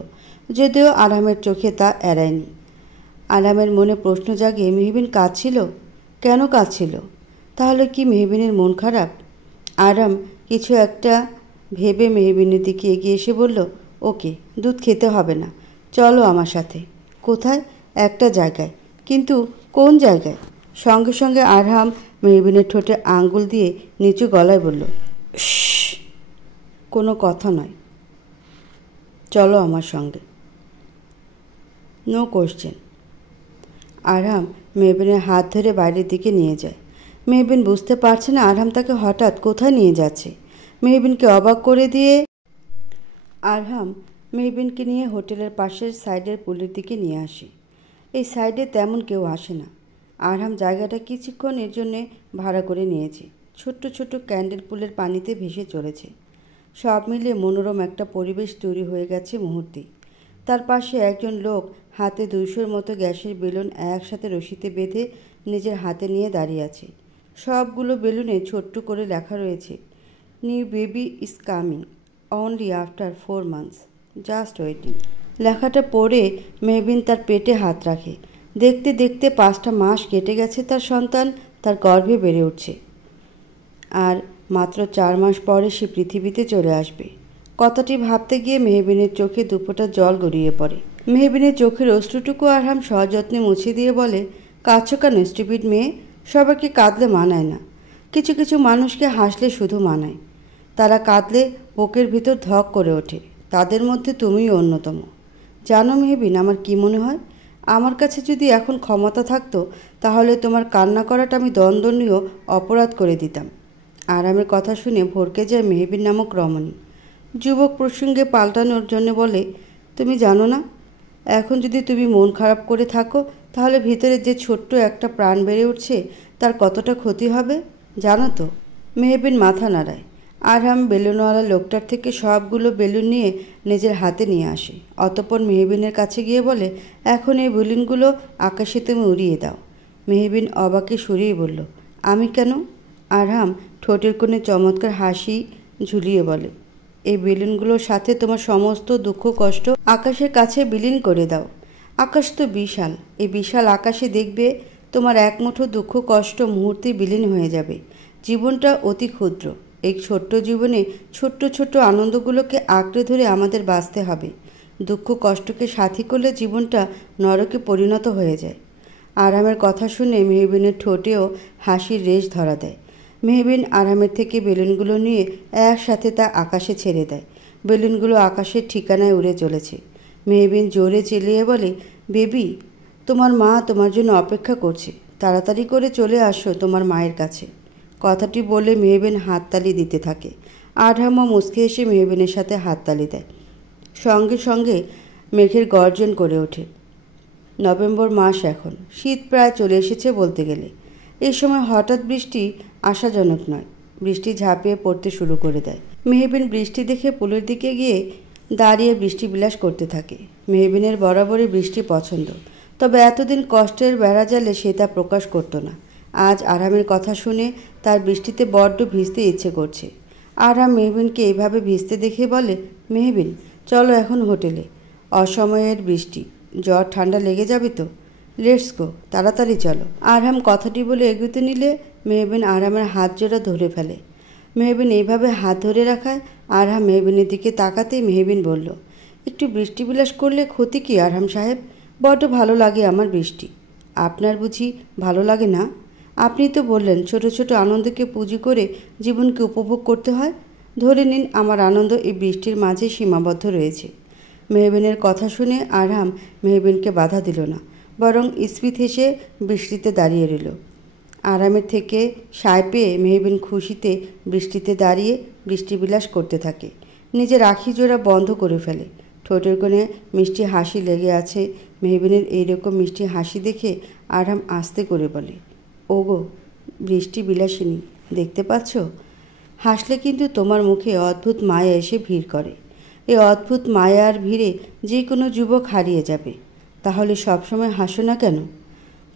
যদিও আরহামের চোখে তা এড়ায়নি। আরহামের মনে প্রশ্ন জাগে, মেহবিন কাঁদছিল কেন? কাঁদছিল তাহলে কি মেহবিনের মন খারাপ? আরহাম কিছু একটা ভেবে মেহবিনের দিকে এগিয়ে এসে বলল, ওকে, দুধ খেতে হবে না, চলো আমার সাথে। কোথায়? একটা জায়গায়। কিন্তু কোন জায়গায়? সঙ্গে সঙ্গে আরহাম মেহবিনের ঠোঁটে আঙ্গুল দিয়ে নিচু গলায় বলল, শশ, কোনো কথা নয়, চলো আমার সঙ্গে, নো কোশ্চেন। আরহাম মেহবিনের হাত ধরে বাইরের দিকে নিয়ে যায়। মেহবিন বুঝতে পারছে না আরহাম তাকে হঠাৎ কোথায় নিয়ে যাচ্ছে। মেহবিনকে অবাক করে দিয়ে আরহাম মেহবিনকে নিয়ে হোটেলের পাশের সাইডের পুলের দিকে নিয়ে আসে। এই সাইডে তেমন কেউ আসে না। আরহাম জায়গাটা কিছুক্ষণের জন্যে ভাড়া করে নিয়েছে। ছোট্ট ছোট্ট ক্যান্ডেল পুলের পানিতে ভেসে চলেছে। সব মিলিয়ে মনোরম একটা পরিবেশ তৈরি হয়ে গেছে মুহূর্তেই। তার পাশে একজন লোক হাতে 200-র মতো গ্যাসের বেলুন একসাথে রশিতে বেঁধে নিজের হাতে নিয়ে দাঁড়িয়ে আছে। সবগুলো বেলুনে ছোট্ট করে লেখা রয়েছে, new baby is coming only after 4 months, just waiting. লেখাটা পড়ে মেহবিন তার পেটে হাত রাখে। দেখতে দেখতে 5টা মাস কেটে গেছে, তার সন্তান তার গর্ভে বেড়ে উঠছে, আর মাত্র 4 মাস পরে সে পৃথিবীতে চলে আসবে। কথাটি ভাবতে গিয়ে মেহবিনের চোখে দুপোঁটা জল গড়িয়ে পড়ে। মেহবিনের চোখের অশ্রুটুকু আরহাম সযত্নে মুছে দিয়ে বলে, কাঁদছো কেন স্টুপিড মেয়ে? সবাইকে কাঁদলে মানায় না, কিছু কিছু মানুষকে হাসলে শুধু মানায়। তারা কাঁদলে বুকের ভিতর ধক করে ওঠে, তাদের মধ্যে তুমিও অন্যতম। জানো মেহবিন, আমার কি মনে হয়, আমার কাছে যদি এখন ক্ষমতা থাকতো তাহলে তোমার কান্না করাটা আমি দণ্ডনীয় অপরাধ করে দিতাম। আরামের কথা শুনে ভরকে যায় মেহবিন নামক রমণী। যুবক প্রসঙ্গে পাল্টানোর জন্য বলে, তুমি জানো না, এখন যদি তুমি মন খারাপ করে থাকো তাহলে ভিতরে যে ছোট্ট একটা প্রাণ বেড়ে উঠছে তার কতটা ক্ষতি হবে জানো তো? মেহবিন মাথা নাড়ায়। আরহাম বেলুনওয়ালা লোকটার থেকে সবগুলো বেলুন নিয়ে নিজের হাতে নিয়ে আসে। অতঃপর মেহবিনের কাছে গিয়ে বলে, এখন এই বেলুনগুলো আকাশে তুমি উড়িয়ে দাও। মেহবিন অবাকে সরিয়ে বলল, আমি কেন? আরহাম ঠোঁটের কোণে চমৎকার হাসি ঝুলিয়ে বলে, এই বেলুনগুলোর সাথে তোমার সমস্ত দুঃখ কষ্ট আকাশের কাছে বিলীন করে দাও। আকাশ তো বিশাল, এই বিশাল আকাশে দেখবে তোমার এক মুঠো দুঃখ কষ্ট মুহূর্তে বিলীন হয়ে যাবে। জীবনটা অতি ক্ষুদ্র, এই ছোট্ট জীবনে ছোট্ট ছোট্ট আনন্দগুলোকে আঁকড়ে ধরে আমাদের বাঁচতে হবে। দুঃখ কষ্টকে সাথী করলে জীবনটা নরকে পরিণত হয়ে যায়। আরামের কথা শুনে মেহবিনের ঠোঁটেও হাসির রেশ ধরা দেয়। মেহবিন আরামের থেকে বেলুনগুলো নিয়ে একসাথে তা আকাশে ছেড়ে দেয়। বেলুনগুলো আকাশের ঠিকানায় উড়ে চলেছে। মেহবিন জোরে চিল্লিয়ে বলে, বেবি, তোমার মা তোমার জন্য অপেক্ষা করছে, তাড়াতাড়ি করে চলে আসো তোমার মায়ের কাছে। কথাটি বলে মেহবিন হাততালি দিতে থাকে। আরহামও মুচকে এসে মেহবিনের সাথে হাততালি দেয়। সঙ্গে সঙ্গে মেঘের গর্জন করে ওঠে। নভেম্বর মাস এখন, শীত প্রায় চলে এসেছে বলতে গেলে। এই সময় হঠাৎ বৃষ্টি আশাজনক নয়। বৃষ্টি ঝাঁপিয়ে পড়তে শুরু করে দেয়। মেহবিন বৃষ্টি দেখে পুলের দিকে গিয়ে দাঁড়িয়ে বৃষ্টি বিলাস করতে থাকে। মেহবিনের বরাবরই বৃষ্টি পছন্দ, তবে এতদিন কষ্টের বেড়াজালে সে তা প্রকাশ করত না। আজ আরামের কথা শুনে তার বৃষ্টিতে বড্ড ভিজতে ইচ্ছে করছে। আরাম মেহবিনকে এইভাবে ভিজতে দেখে বলে, মেহবিন চলো এখন হোটেলে, অসময়ের বৃষ্টি, জ্বর ঠান্ডা লেগে যাবে তো। লেটস গো, তাড়াতাড়ি চলো। আরহাম কথাটি বলে এগোতে নিলে মেহবিন আরহামের হাত জোড়া ধরে ফেলে। মেহবিন এইভাবে হাত ধরে রাখায় আরহাম মেহবিনের দিকে তাকাতেই মেহবিন বলল, একটু বৃষ্টি বিলাস করলে ক্ষতি কি আরহাম সাহেব? বড্ড ভালো লাগে আমার বৃষ্টি। আপনার বুঝি ভালো লাগে না? আপনি তো বললেন ছোট ছোট আনন্দকে পুঁজি করে জীবনকে উপভোগ করতে হয়। ধরে নিন আমার আনন্দ এই বৃষ্টির মাঝে সীমাবদ্ধ রয়েছে। মেহবিনের কথা শুনে আরহাম মেহবিনকে বাধা দিল না, বরং স্ফীত হেসে বৃষ্টিতে দাঁড়িয়ে রইল। আরামের থেকে সায় পেয়ে মেহবিন খুশিতে বৃষ্টিতে দাঁড়িয়ে বৃষ্টিবিলাস করতে থাকে। নিজের আখি জোড়া বন্ধ করে ফেলে। ঠোঁটের কোণে মিষ্টি হাসি লেগে আছে। মেহবিনের এইরকম মিষ্টি হাসি দেখে আরহাম আস্তে করে বলে, ওগো বৃষ্টি বিলাসিনী, দেখতে পাচ্ছ? হাসলে কিন্তু তোমার মুখে অদ্ভুত মায়া এসে ভিড় করে। এই অদ্ভুত মায়ার ভিড়ে যে কোনো যুবক হারিয়ে যাবে। তাহলে সবসময় হাসো না কেন?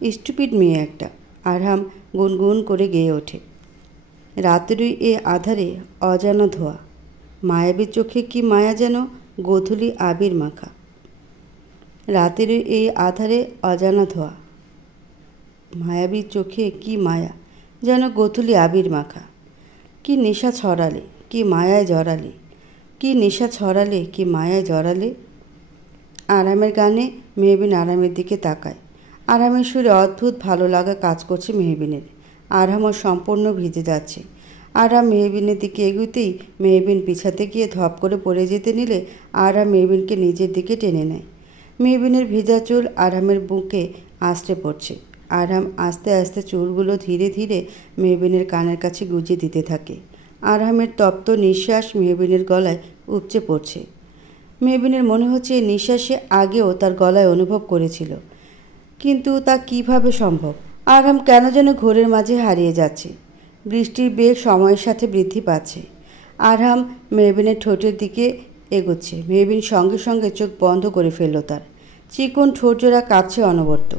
স্টুপিড মেয়ে একটা। আরহাম গুনগুন করে গেয়ে ওঠে, রাতেরই এ আধারে অজানা ধোয়া, মায়াবী চোখে কি মায়া যেন গোধূলি আবির মাখা। রাতেরই এই আধারে অজানা ধোয়া, মায়াবী চোখে কি মায়া যেন গোধূলি আবির মাখা। কি নেশা ছড়ালে, কি মায়ায় জড়ালে, কি নেশা ছড়ালে, কি মায়ায় জড়ালে। আরামের গানে মেহবিন আরামের দিকে তাকায়। আরামের সুরে অদ্ভুত ভালো লাগা কাজ করছে মেহবিনের। আরহামও সম্পূর্ণ ভিজে যাচ্ছে। আরহাম মেহবিনের দিকে এগুতেই মেহবিন পিছাতে গিয়ে ধপ করে পড়ে যেতে নিলে আরহাম মেহবিনকে নিজের দিকে টেনে নেয়। মেহবিনের ভেজা চুল আরহামের বুকে আঁচড়ে পড়ছে। আরহাম আস্তে আস্তে চুলগুলো ধীরে ধীরে মেহবিনের কানের কাছে গুঁজে দিতে থাকে। আরহামের তপ্ত নিঃশ্বাস মেহবিনের গলায় উপচে পড়ছে। মেহবিনের মনে হচ্ছে এই নিঃশ্বাস সে আগেও তার গলায় অনুভব করেছিল, কিন্তু তা কিভাবে সম্ভব? আরহাম কেন যেন ঘোরের মাঝে হারিয়ে যাচ্ছে। বৃষ্টির বেগ সময়ের সাথে বৃদ্ধি পাচ্ছে। আরহাম মেহবিনের ঠোঁটের দিকে এগোচ্ছে। মেহবিন সঙ্গে সঙ্গে চোখ বন্ধ করে ফেলল তার। চিকন ঠোঁটজোড়া কাঁপছে অনবরত।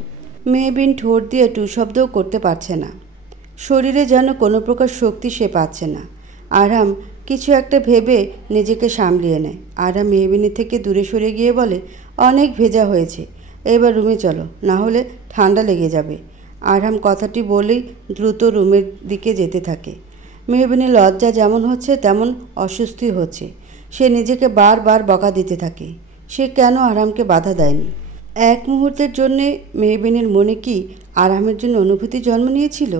মেহবিন ঠোঁট দিয়ে টু শব্দও করতে পারছে না। শরীরে যেন কোনো প্রকার শক্তি সে পাচ্ছে না। আরহাম কিছু একটা ভেবে নিজেকে সামলিয়ে নেয়। আরহাম মেহবিনের থেকে দূরে সরে গিয়ে বলে, অনেক ভেজা হয়েছে, এবার রুমে চলো, না হলে ঠান্ডা লেগে যাবে। আরহাম কথাটি বলেই দ্রুত রুমের দিকে যেতে থাকে। মেহবিনের লজ্জা যেমন হচ্ছে তেমন অস্বস্তি হচ্ছে। সে নিজেকে বারবার বকা দিতে থাকে। সে কেন আরহামকে বাধা দেয়নি? এক মুহূর্তের জন্যে মেহবিনের মনে কি আরহামের জন্য অনুভূতি জন্ম নিয়েছিল?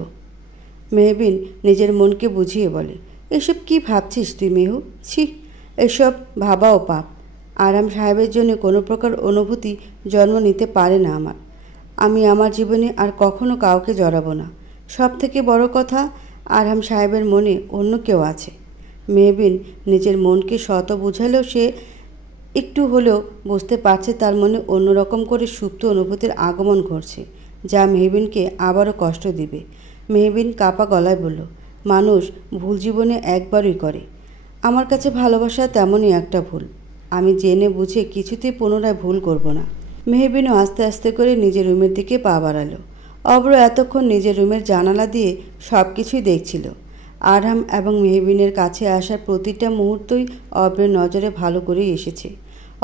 মেহবিন নিজের মনকে বুঝিয়ে বলে, এসব কি ভাবছিস তুই মেহু? ছি, এসব ভাবাও পাপ। আরহাম সাহেবের জন্য কোনো প্রকার অনুভূতি জন্ম নিতে পারে না আমার। আমি আমার জীবনে আর কখনো কাউকে জড়াবো না। সব থেকে বড় কথা, আরহাম সাহেবের মনে অন্য কেউ আছে। মেহবিন নিজের মনকে শত বোঝালেও সে একটু হলেও বুঝতে পারছে তার মনে অন্যরকম করে সুপ্ত অনুভূতির আগমন ঘটছে, যা মেহবিনকে আবারও কষ্ট দিবে। মেহবিন কাপা গলায় বলল, মানুষ ভুল জীবনে একবারই করে। আমার কাছে ভালোবাসা তেমনই একটা ভুল। আমি জেনে বুঝে কিছুতেই পুনরায় ভুল করব না। মেহবিনও আস্তে আস্তে করে নিজের রুমের দিকে পা বাড়ালো। অব্র এতক্ষণ নিজের রুমের জানালা দিয়ে সব কিছুই দেখছিল। আরহাম এবং মেহবিনের কাছে আসার প্রতিটা মুহূর্তই অব্রের নজরে ভালো করেই এসেছে।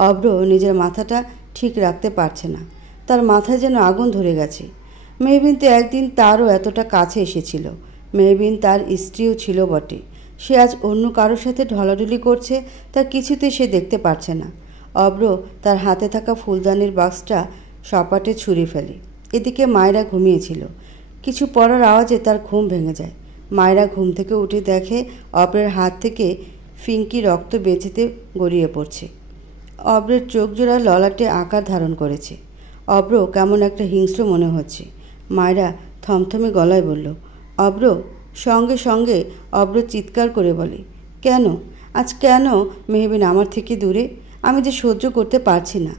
অব্র নিজের মাথাটা ঠিক রাখতে পারছে না। তার মাথায় যেন আগুন ধরে গেছে। মেহবিন তো একদিন তারও এতটা কাছে এসেছিল। মেহবিন তার স্ত্রীও ছিল বটে। সে আজ অন্য কারোর সাথে ঢলাঢলি করছে, তা কিছুতেই সে দেখতে পারছে না। অব্র তার হাতে থাকা ফুলদানির বাক্সটা সপাটে ছুঁড়ে ফেলে। এদিকে মায়েরা ঘুমিয়েছিল। কিছু পড়ার আওয়াজে তার ঘুম ভেঙে যায়। মায়েরা ঘুম থেকে উঠে দেখে অব্রের হাত থেকে ফিঙ্কি রক্ত বেঁচেতে গড়িয়ে পড়ছে। অব্রের চোখ জোড়া ললাটে আকার ধারণ করেছে। অব্র কেমন একটা হিংস্র মনে হচ্ছে। মায়েরা থমথমে গলায় বলল, অব্র সঙ্গে সঙ্গে অব্র চিৎকার করে বলে, কেন আজ কেন মেহবিন আমার থেকে দূরে? আমি যে সহ্য করতে পারছি না,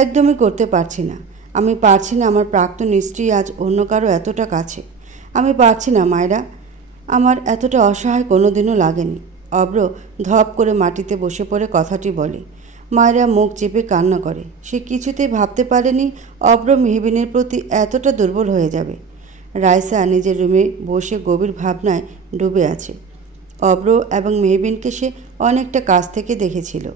একদমই করতে পারছি না। আমি পারছি না আমার প্রাক্তন স্ত্রী আজ অন্য কারো এতটা কাছে। আমি পারছি না মায়েরা, আমার এতটা অসহায় কোনোদিনও লাগেনি। অব্র ধপ করে মাটিতে বসে পড়ে কথাটি বলে। মায়েরা মুখ চেপে কান্না করে। সে কিছুতেই ভাবতে পারেনি অব্র মেহবিনের প্রতি এতটা দুর্বল হয়ে যাবে। রাইসা নিজের রুমে বসে গভীর ভাবনায় ডুবে আছে। অব্র এবং মেহবিনকে সে অনেকটা কাছ থেকে দেখেছিল।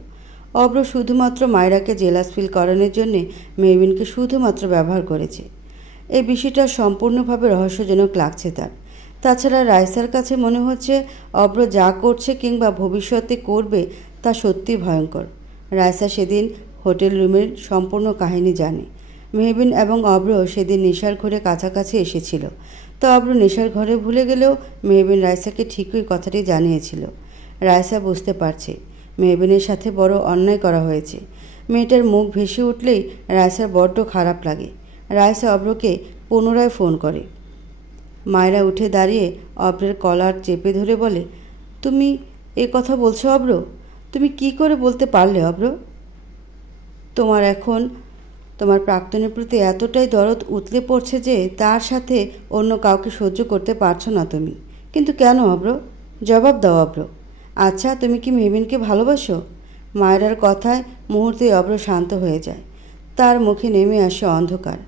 অব্র শুধুমাত্র মায়রাকে জেলাস ফিল করানোর জন্যে মেহবিনকে শুধুমাত্র ব্যবহার করেছে। এই বিষয়টা সম্পূর্ণভাবে রহস্যজনক লাগছে তার। তাছাড়া রাইসার কাছে মনে হচ্ছে অব্র যা করছে কিংবা ভবিষ্যতে করবে তা সত্যি ভয়ঙ্কর। রাইসা সেদিন হোটেল রুমের সম্পূর্ণ কাহিনী জানে। মেহবিন এবং অব্র সেদিন নেশার ঘরে কাছাকাছি এসেছিল। তো অব্র নেশার ঘরে ভুলে গেলেও মেহবিন রাইসাকে ঠিকই কথাটি জানিয়েছিল। রাইসা বুঝতে পারছে মেহবিনের সাথে বড় অন্যায় করা হয়েছে। মেয়েটার মুখ ভেসে উঠলেই রাইসার বড্ড খারাপ লাগে। রাইসা অব্রকে পুনরায় ফোন করে। মায়েরা উঠে দাঁড়িয়ে অব্রের কলার চেপে ধরে বলে, তুমি এ কথা বলছো অব্র? তুমি কি করে বলতে পারলে অব্র? তোমার এখন তোমার প্রাক্তনের প্রতি এতটাই দরদ উতলে পড়ছে যে তার সাথে অন্য কাউকে সহ্য করতে পারছো না তুমি। কিন্তু কেন অব্র? জবাব দাও অব্র। আচ্ছা, তুমি কি মেহবিনকে ভালোবাসো? মায়েরার কথায় মুহূর্তেই অব্র শান্ত হয়ে যায়। তার মুখে নেমে আসে অন্ধকার।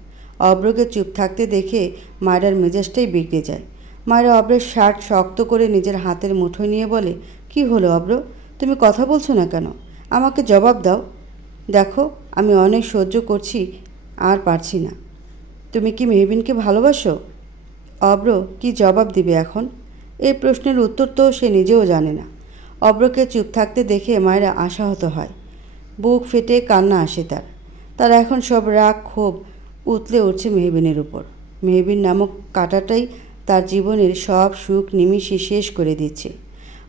অব্রকে চুপ থাকতে দেখে মায়েরার মেজাজটাই বিগড়ে যায়। মায়েরা অব্রের শার্ট শক্ত করে নিজের হাতের মুঠোয় নিয়ে বলে, কি হলো অব্র? তুমি কথা বলছো না কেন? আমাকে জবাব দাও। দেখো, আমি অনেক সহ্য করছি, আর পারছি না। তুমি কি মেহবিনকে ভালোবাসো? অব্র কি জবাব দিবে এখন? এই প্রশ্নের উত্তর তো সে নিজেও জানে না। অব্রকে চুপ থাকতে দেখে মায়েরা আশাহত হয়। বুক ফেটে কান্না আসে তার। তার এখন সব রাগ ক্ষোভ উতলে উঠছে মেহবিনের উপর। মেহবিন নামক কাঁটাটাই তার জীবনের সব সুখ নিমিষে শেষ করে দিচ্ছে।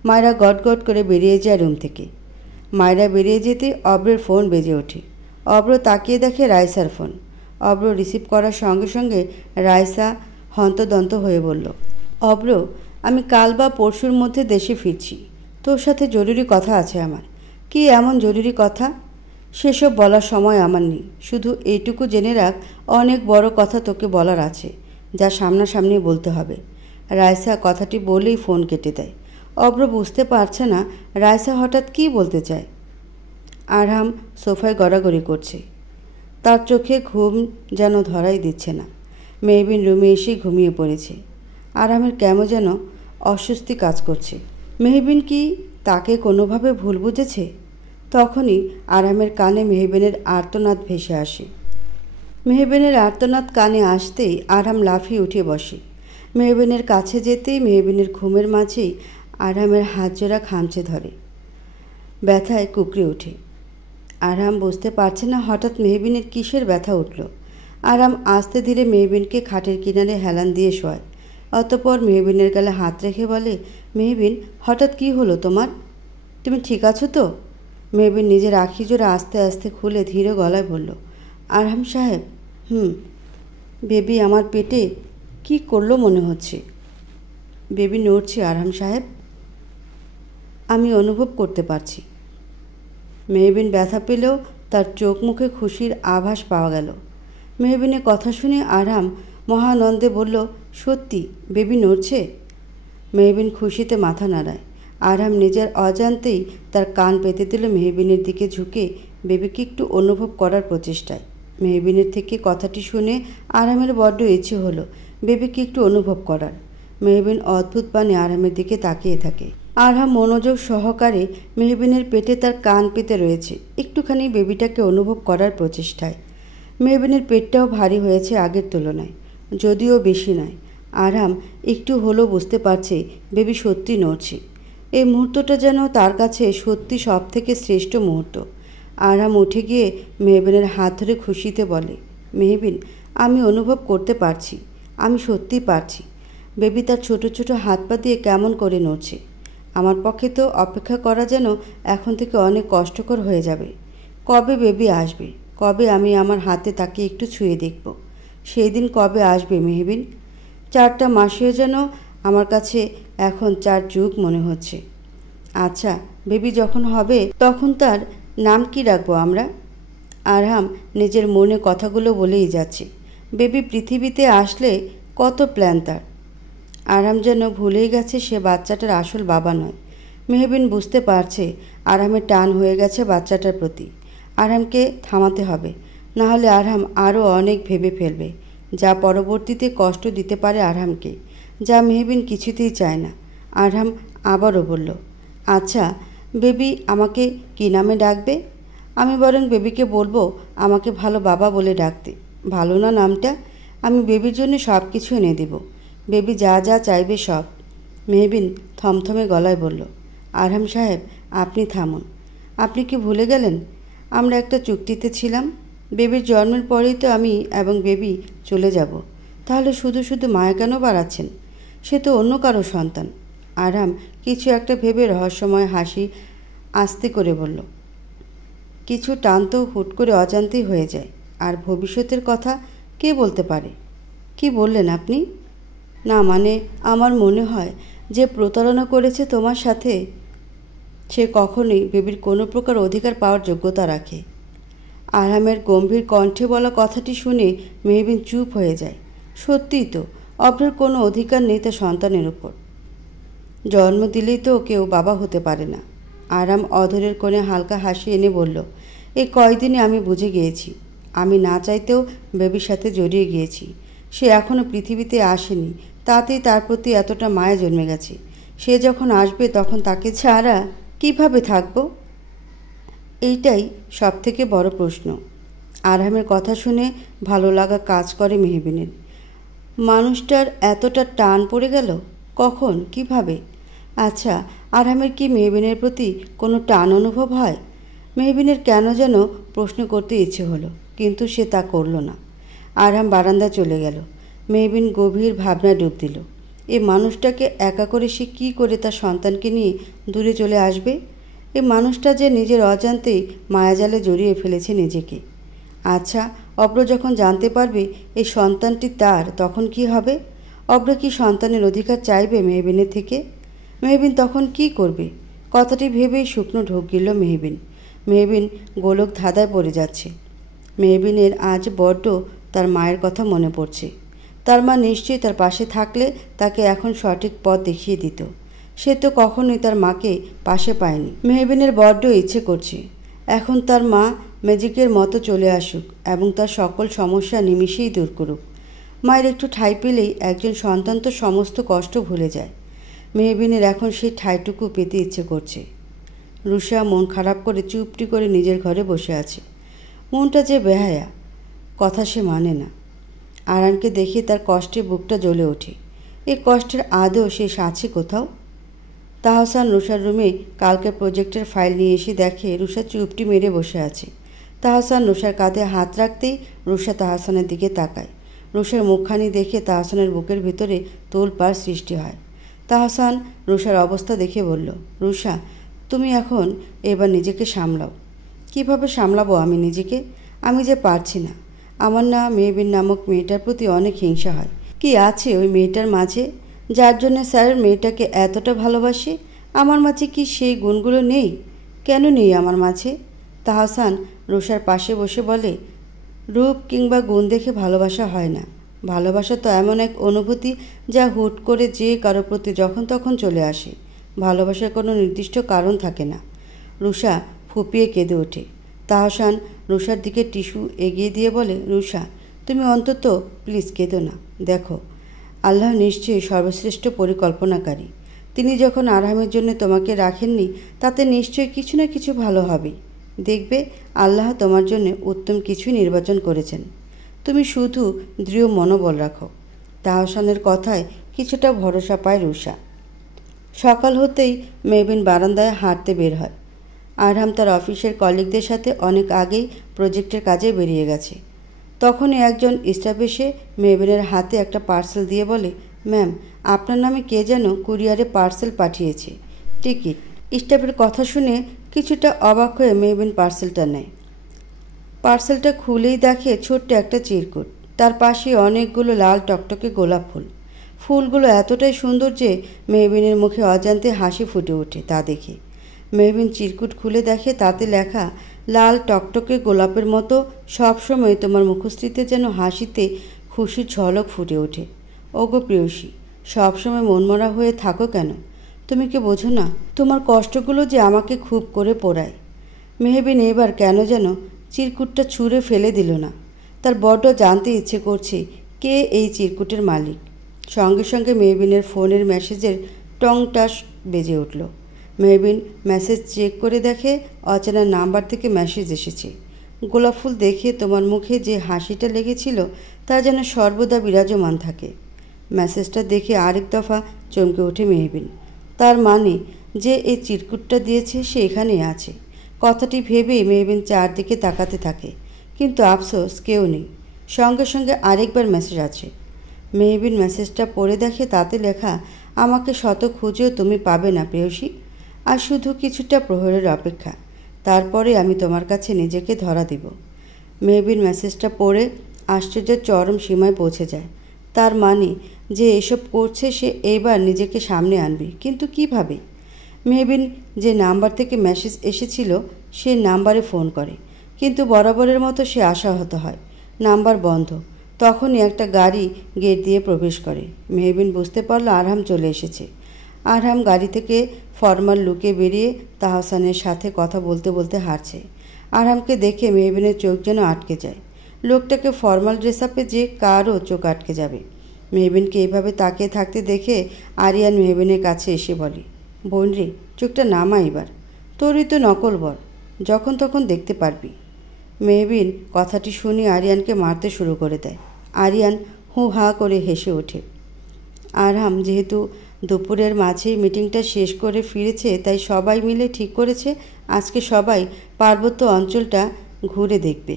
মায়েরা গটগট করে বেরিয়ে যায় রুম থেকে। মায়েরা বেরিয়ে যেতে অব্রের ফোন বেজে ওঠে। অব্র তাকিয়ে দেখে রাইসার ফোন। অব্র রিসিভ করার সঙ্গে সঙ্গে রাইসা হন্তদন্ত হয়ে বলল, অব্র, আমি কাল বা পরশুর মধ্যে দেশে ফিরছি। তোর সাথে জরুরি কথা আছে আমার। কি এমন জরুরি কথা? সেসব বলার সময় আমার নেই। শুধু এইটুকু জেনে রাখ, অনেক বড় কথা তোকে বলার আছে, যা সামনাসামনি বলতে হবে। রাইসা কথাটি বলেই ফোন কেটে দেয়। অব্র বুঝতে পারছে না রাইসা হঠাৎ কী বলতে চায়। আরহাম সোফায় গড়াগড়ি করছে। তার চোখে ঘুম যেন ধরাই দিচ্ছে না। মেহবিন রুমে এসে ঘুমিয়ে পড়েছে। আরহামের কেমন যেন অস্বস্তি কাজ করছে। মেহবিন কি তাকে কোনোভাবে ভুল বুঝেছে? তখনই আরহামের কানে মেহবিনের আর্তনাদ ভেসে আসে। মেহবিনের আর্তনাদ কানে আসতেই আরহাম লাফিয়ে উঠে বসে। মেহবিনের কাছে যেতেই মেহবিনের ঘুমের মাঝেই আরহামের হাতজোড়া খামচে ধরে। ব্যথায় কুঁকড়ে ওঠে। আরহাম বুঝতে পারছে না হঠাৎ মেহবিনের কিসের ব্যথা উঠল। আরহাম আস্তে ধীরে মেহবিনকে খাটের কিনারে হেলান দিয়ে শোয়। অতঃপর মেহবিনের গালে হাত রেখে বলে, মেহবিন, হঠাৎ কি হলো তোমার? তুমি ঠিক আছো তো? মেহবিন নিজের আখি জোড়া আস্তে আস্তে খুলে ধীরে গলায় বলল, আরহাম সাহেব, বেবি আমার পেটে কি করলো মনে হচ্ছে। বেবি নড়ছে আরহাম সাহেব, আমি অনুভব করতে পারছি। মেহবিন ব্যথা পেলেও তার চোখ মুখে খুশির আভাস পাওয়া গেল। মেহবিনের কথা শুনে আরহাম মহানন্দে বলল, সত্যি বেবি নড়ছে? মেহবিন খুশিতে মাথা নাড়ায়। আরহাম নিজের অজান্তেই তার কান পেতে দিল মেহবিনের দিকে ঝুঁকে বেবিকে একটু অনুভব করার প্রচেষ্টায়। মেহবিনের থেকে কথাটি শুনে আরহামের বড্ড ইচ্ছে হলো বেবিকে একটু অনুভব করার। মেহবিন অদ্ভুত পানে আরহামের দিকে তাকিয়ে থাকে। আরহাম মনোযোগ সহকারে মেহবিনের পেটে তার কান পেতে রয়েছে, একটুখানি বেবিটাকে অনুভব করার প্রচেষ্টায়। মেহবিনের পেটটাও ভারী হয়েছে আগের তুলনায়, যদিও বেশি নয়। আরহাম একটু হলেও বুঝতে পারছে বেবি সত্যি নড়ছে। এই মুহূর্তটা যেন তার কাছে সত্যি সব থেকে শ্রেষ্ঠ মুহূর্ত। আরহাম উঠে গিয়ে মেহবিনের হাত ধরে খুশিতে বলে, মেহবিন, আমি অনুভব করতে পারছি, আমি সত্যিই পারছি। বেবি তার ছোট ছোট হাত পা দিয়ে কেমন করে নড়ছে। আমার পক্ষে তো অপেক্ষা করা যেন এখন থেকে অনেক কষ্টকর হয়ে যাবে। কবে বেবি আসবে? কবে আমি আমার হাতে তাকে একটু ছুঁয়ে দেখব? সেই দিন কবে আসবে মেহবিন? 4টা মাসেও যেন আমার কাছে এখন 4 যুগ মনে হচ্ছে। আচ্ছা, বেবি যখন হবে তখন তার নাম কি রাখবো আমরা? আরহাম নিজের মনে কথাগুলো বলেই যাচ্ছে। বেবি পৃথিবীতে আসলে কত প্ল্যান তার। আরহাম যেন ভুলেই গেছে সে বাচ্চাটার আসল বাবা নয়। মেহবিন বুঝতে পারছে আরহামের টান হয়ে গেছে বাচ্চাটার প্রতি। আরহামকে থামাতে হবে, না হলে আরহাম আরও অনেক ভেবে ফেলবে, যা পরবর্তীতে কষ্ট দিতে পারে আরহামকে, যা মেহবিন কিছুতেই চায় না। আরহাম আবারও বলল, আচ্ছা বেবি আমাকে কী নামে ডাকবে? আমি বরং বেবিকে বলবো আমাকে ভালো বাবা বলে ডাকতে। ভালো না নামটা? আমি বেবির জন্য সব কিছু এনে দেব, বেবি যা যা চাইবে সব। মেহবিন থমথমে গলায় বলল, আরহাম সাহেব আপনি থামুন। আপনি কি ভুলে গেলেন আমরা একটা চুক্তিতে ছিলাম? বেবির জন্মের পরেই তো আমি এবং বেবি চলে যাব। তাহলে শুধু শুধু মায়া কেন বাড়াচ্ছেন? সে তো অন্য কারো সন্তান। আরহাম কিছু একটা ভেবে রহস্যময় হাসি আস্তে করে বলল, কিছু টান তো হুট করে অজান্তেই হয়ে যায়, আর ভবিষ্যতের কথা কে বলতে পারে? কি বললেন আপনি? না মানে আমার মনে হয় যে প্রতারণা করেছে তোমার সাথে সে কখনোই বেবির কোনো প্রকার অধিকার পাওয়ার যোগ্যতা রাখে। আরহামের গম্ভীর কণ্ঠে বলা কথাটি শুনে মেহবিন চুপ হয়ে যায়। সত্যিই তো, অভ্রের কোনো অধিকার নেই তার সন্তানের উপর। জন্ম দিলেই তো কেউ বাবা হতে পারে না। আরহাম অধরের কোণে হালকা হাসি এনে বলল, এই কয়দিনে আমি বুঝে গিয়েছি। আমি না চাইতেও বেবির সাথে জড়িয়ে গিয়েছি। সে এখনও পৃথিবীতে আসেনি, তাতেই তার প্রতি এতটা মায়া জন্মে গেছে। সে যখন আসবে তখন তাকে ছাড়া কিভাবে থাকবো? এইটাই সবথেকে বড় প্রশ্ন। আরহামের কথা শুনে ভালো লাগা কাজ করে মেহবিনের। মানুষটার এতটা টান পড়ে গেল কখন, কিভাবে? আচ্ছা, আরহামের কি মেহবিনের প্রতি কোনো টান অনুভব হয়? মেহবিনের কেন যেন প্রশ্ন করতে ইচ্ছে হলো, কিন্তু সে তা করল না। আরহাম বারান্দা চলে গেল। মেহবিন গভীর ভাবনায় ডুব দিল। এই মানুষটাকে একা করে সে কী করে তার সন্তানকে নিয়ে দূরে চলে আসবে? এই মানুষটা যে নিজের অজান্তেই মায়াজালে জড়িয়ে ফেলেছে নিজেকে। আচ্ছা, অব্র যখন জানতে পারবে এই সন্তানটি তার, তখন কি হবে? অব্র কি সন্তানের অধিকার চাইবে মেহবিনের থেকে? মেহবিন তখন কি করবে? কথাটি ভেবেই শুকনো ঢোক গিলল মেহবিন। মেহবিন গোলক ধাঁধায় পড়ে যাচ্ছে। মেহবিনের আজ বড্ড তার মায়ের কথা মনে পড়ছে। তার মা নিশ্চয়ই তার পাশে থাকলে তাকে এখন সঠিক পথ দেখিয়ে দিত। সে তো কখনোই তার মাকে পাশে পায়নি। মেহবিনের বড্ড ইচ্ছে করছে এখন তার মা ম্যাজিকের মতো চলে আসুক এবং তার সকল সমস্যা নিমিষেই দূর করুক। মায়ের একটু ঠাঁই পেলেই একজন সন্তান তো সমস্ত কষ্ট ভুলে যায়। মেহবিনের এখন সেই ঠাঁইটুকু পেতে ইচ্ছে করছে। রুষা মন খারাপ করে চুপটি করে নিজের ঘরে বসে আছে। মনটা যে বেহায়া, কথা সে মানে না। আরানকে দেখে তার কষ্টে বুকটা জ্বলে ওঠে। এই কষ্টের আদৌ শেষ আছে কোথাও? তাহসান রুষার রুমে কালকে প্রজেক্টের ফাইল নিয়ে এসে দেখে রুষা চুপটি মেরে বসে আছে। তাহসান রুষার কাঁধে হাত রাখতেই রুষা তাহসানের দিকে তাকায়। রুষার মুখখানি দেখে তাহসানের বুকের ভিতরে তোলপাড় সৃষ্টি হয়। তাহসান রুষার অবস্থা দেখে বলল, রুষা তুমি এখন এবার নিজেকে সামলাও। কিভাবে সামলাবো আমি নিজেকে? আমি যে পারছি না। আমার না মেহবিন নামক মেয়েটার প্রতি অনেক হিংসা হয়। কি আছে ওই মেয়েটার মাঝে যার জন্য স্যার মেয়েটাকে এতটা ভালোবাসে? আমার মাঝে কি সেই গুণগুলো নেই? কেন নেই আমার মাঝে? তাহসান রুষার পাশে বসে বলে, রূপ কিংবা গুণ দেখে ভালোবাসা হয় না। ভালোবাসা তো এমন এক অনুভূতি যা হুট করে যে কারো প্রতি যখন তখন চলে আসে। ভালোবাসার কোনো নির্দিষ্ট কারণ থাকে না। রুষা ফুপিয়ে কেঁদে ওঠে। তাহসান রুষার দিকে টিস্যু এগিয়ে দিয়ে বলে, রুষা তুমি অন্তত প্লিজ কেঁদো না। দেখো, আল্লাহ নিশ্চয়ই সর্বশ্রেষ্ঠ পরিকল্পনাকারী। তিনি যখন আরহামের জন্য তোমাকে রাখেননি, তাতে নিশ্চয়ই কিছু না কিছু ভালো হবেই। দেখবে আল্লাহ তোমার জন্য উত্তম কিছুই নির্বাচন করেছেন। তুমি শুধু দৃঢ় মনোবল রাখো। তাহসানের কথায় কিছুটা ভরসা পায় রুষা। সকাল হতেই মেহবিন বারান্দায় হাঁটতে বের হয়। আরহাম তার অফিসের কলিগদের সাথে অনেক আগেই প্রজেক্টের কাজে বেরিয়ে গেছে। তখনই একজন স্টাফ এসে মেহবিনের হাতে একটা পার্সেল দিয়ে বলে, ম্যাম আপনার নামে কে যেন কুরিয়ারে পার্সেল পাঠিয়েছে, টিকিট। স্টাফের কথা শুনে কিছুটা অবাক হয়ে মেহবিন পার্সেলটা নেয়। পার্সেলটা খুলেই দেখে ছোট্ট একটা চিরকুট, তার পাশে অনেকগুলো লাল টকটকে গোলাপ ফুল। ফুলগুলো এতটাই সুন্দর যে মেহবিনের মুখে অজান্তে হাসি ফুটে ওঠে তা দেখে। মেহবিন চিরকুট খুলে দেখে তাতে লেখা, লাল টকটকে গোলাপের মতো সবসময় তোমার মুখশ্রীতে যেন হাসিতে খুশির ঝলক ফুটে ওঠে। ওগো প্রেয়সী, সবসময় মনমরা হয়ে থাকো কেন? তুমি কি বোঝো না তোমার কষ্টগুলো যে আমাকে খুব করে পোড়ায়? মেহবিন এবার কেন যেন চিরকুটটা ছুঁড়ে ফেলে দিল না। তার বড্ড জানতে ইচ্ছে করছে কে এই চিরকুটের মালিক। সঙ্গে সঙ্গে মেহবিনের ফোনের মেসেজের টংটাস বেজে উঠল। মেহবিন মেসেজ চেক করে দেখে অচেনা নাম্বার থেকে মেসেজ এসেছে। গোলাপ ফুল দেখে তোমার মুখে যে হাসিটা লেগেছিল তা যেন সর্বদা বিরাজমান থাকে। মেসেজটা দেখে আরেক দফা চমকে ওঠে মেহবিন। তার মানে যে এই চিরকুটটা দিয়েছে সে এখানেই আছে। কথাটি ভেবেই মেহবিন চারদিকে তাকাতে থাকে, কিন্তু আফসোস কেউ নেই। সঙ্গে সঙ্গে আরেকবার মেসেজ আছে। মেহবিন মেসেজটা পড়ে দেখে তাতে লেখা, আমাকে শত খুঁজেও তুমি পাবে না প্রেয়সী, আর শুধু কিছুটা প্রহরের অপেক্ষা, তারপরে আমি তোমার কাছে নিজেকে ধরা দিব। মেহবিন মেসেজটা পড়ে আশ্চর্যের চরম সীমায় পৌঁছে যায়। তার মানে যে এসব করছে সে এইবার নিজেকে সামনে আনবে, কিন্তু কিভাবে? মেহবিন যে নাম্বার থেকে মেসেজ এসেছিল সে নাম্বারে ফোন করে, কিন্তু বরাবরের মতো সে আশাহত হয়। নাম্বার বন্ধ। তখনই একটা গাড়ি গেট দিয়ে প্রবেশ করে। মেহবিন বুঝতে পারল আরহাম চলে এসেছে। আরহাম গাড়ি থেকে ফর্মাল লুকে বেরিয়ে তাহসানের সাথে কথা বলতে বলতে হাঁটছে। আরহামকে দেখে মেহবিনের চোখ যেন আটকে যায়। লোকটাকে ফর্মাল ড্রেস আপে যে কারও চোখ আটকে যাবে। মেহবিনকে এইভাবে তাকিয়ে থাকতে দেখে আরিয়ান মেহবিনের কাছে এসে বলে, বোন রে, চোখটা নামা এবার, তোরই তো নকল বর, যখন তখন দেখতে পারবি। মেহবিন কথাটি শুনে আরিয়ানকে মারতে শুরু করে দেয়। আরিয়ান হু হা করে হেসে ওঠে। আরহাম যেহেতু দুপুরের মাঝেই মিটিংটা শেষ করে ফিরেছে, তাই সবাই মিলে ঠিক করেছে আজকে সবাই পার্বত্য অঞ্চলটা ঘুরে দেখবে।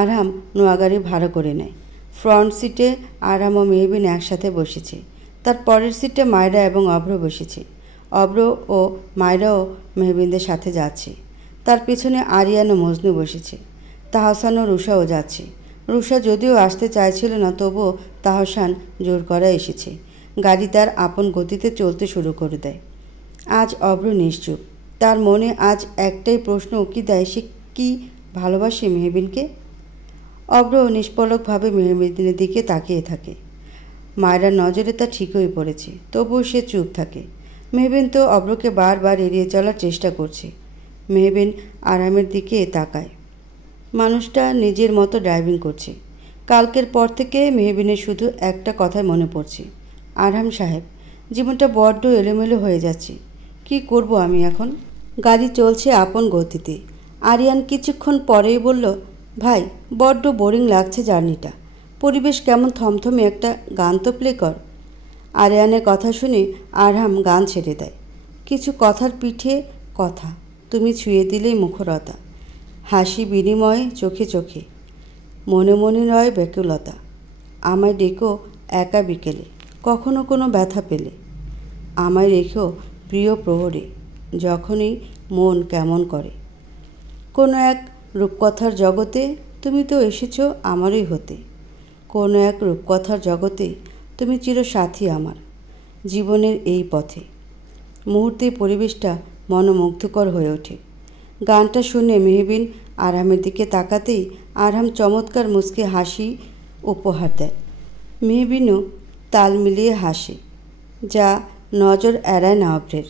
আরহাম নোয়াগাড়ি ভাড়া করে নেয়। ফ্রন্ট সিটে আরহাম ও মেহবিন একসাথে বসেছে। তার পরের সিটে মায়রা এবং অভ্র বসেছে। অভ্র ও মায়রাও মেহবিনদের সাথে যাচ্ছে। তার পিছনে আরিয়ান ও মজনু বসেছে। তাহসান ও রুষাও যাচ্ছে। রুষা যদিও আসতে চাইছিল না, তবুও তাহসান জোর করা এসেছে। গাড়ি তার আপন গতিতে চলতে শুরু করে দেয়। আজ অভ্র নিশ্চুপ। তার মনে আজ একটাই প্রশ্ন উকি দেয়, সে কি ভালোবাসে মেহবিনকে? অভ্র নিষ্পলকভাবে মেহবিনের দিকে তাকিয়ে থাকে। মায়রার নজরে তা ঠিক হয়ে পড়েছে, তবুও সে চুপ থাকে। মেহবিন তো অভ্রকে বারবার এড়িয়ে চলার চেষ্টা করছে। মেহবিন আরামের দিকে তাকায়। মানুষটা নিজের মতো ড্রাইভিং করছে। কালকের পর থেকে মেহবিনের শুধু একটা কথাই মনে পড়ছে, আরহাম সাহেব, জীবনটা বড্ড এলোমেলো হয়ে যাচ্ছে। কি করব আমি এখন? গাড়ি চলছে আপন গতিতে। আরিয়ান কিছুক্ষণ পরেই বলল, ভাই, বড্ড বোরিং লাগছে জার্নিটা। পরিবেশ কেমন থমথমে, একটা গান তো প্লে কর। আরিয়ানের কথা শুনে আরহাম গান ছেড়ে দেয়। কিছু কথার পিঠে কথা, তুমি ছুঁয়ে দিলেই মুখরতা। হাসি বিনিময়ে চোখে চোখে, মনে মনে রয় ব্যাকুলতা। আমায় ডেকো একা বিকেলে, কখনো কোনো ব্যথা পেলে। আমায় রেখো প্রিয় প্রহরে, যখনই মন কেমন করে। কোনো এক রূপকথার জগতে তুমি তো এসেছো আমারই হতে। কোনো এক রূপকথার জগতে তুমি চিরসাথী আমার, জীবনের এই পথে। মুহূর্তে পরিবেশটা মনোমুগ্ধকর হয়ে ওঠে। গানটা শুনে মেহবিন আরহামের দিকে তাকাতেই আরহাম চমৎকার মুচকে হাসি উপহার দেয়। মেহবিনও তাল মিলিয়ে হাসে, যা নজর এড়ায় না অভ্রের।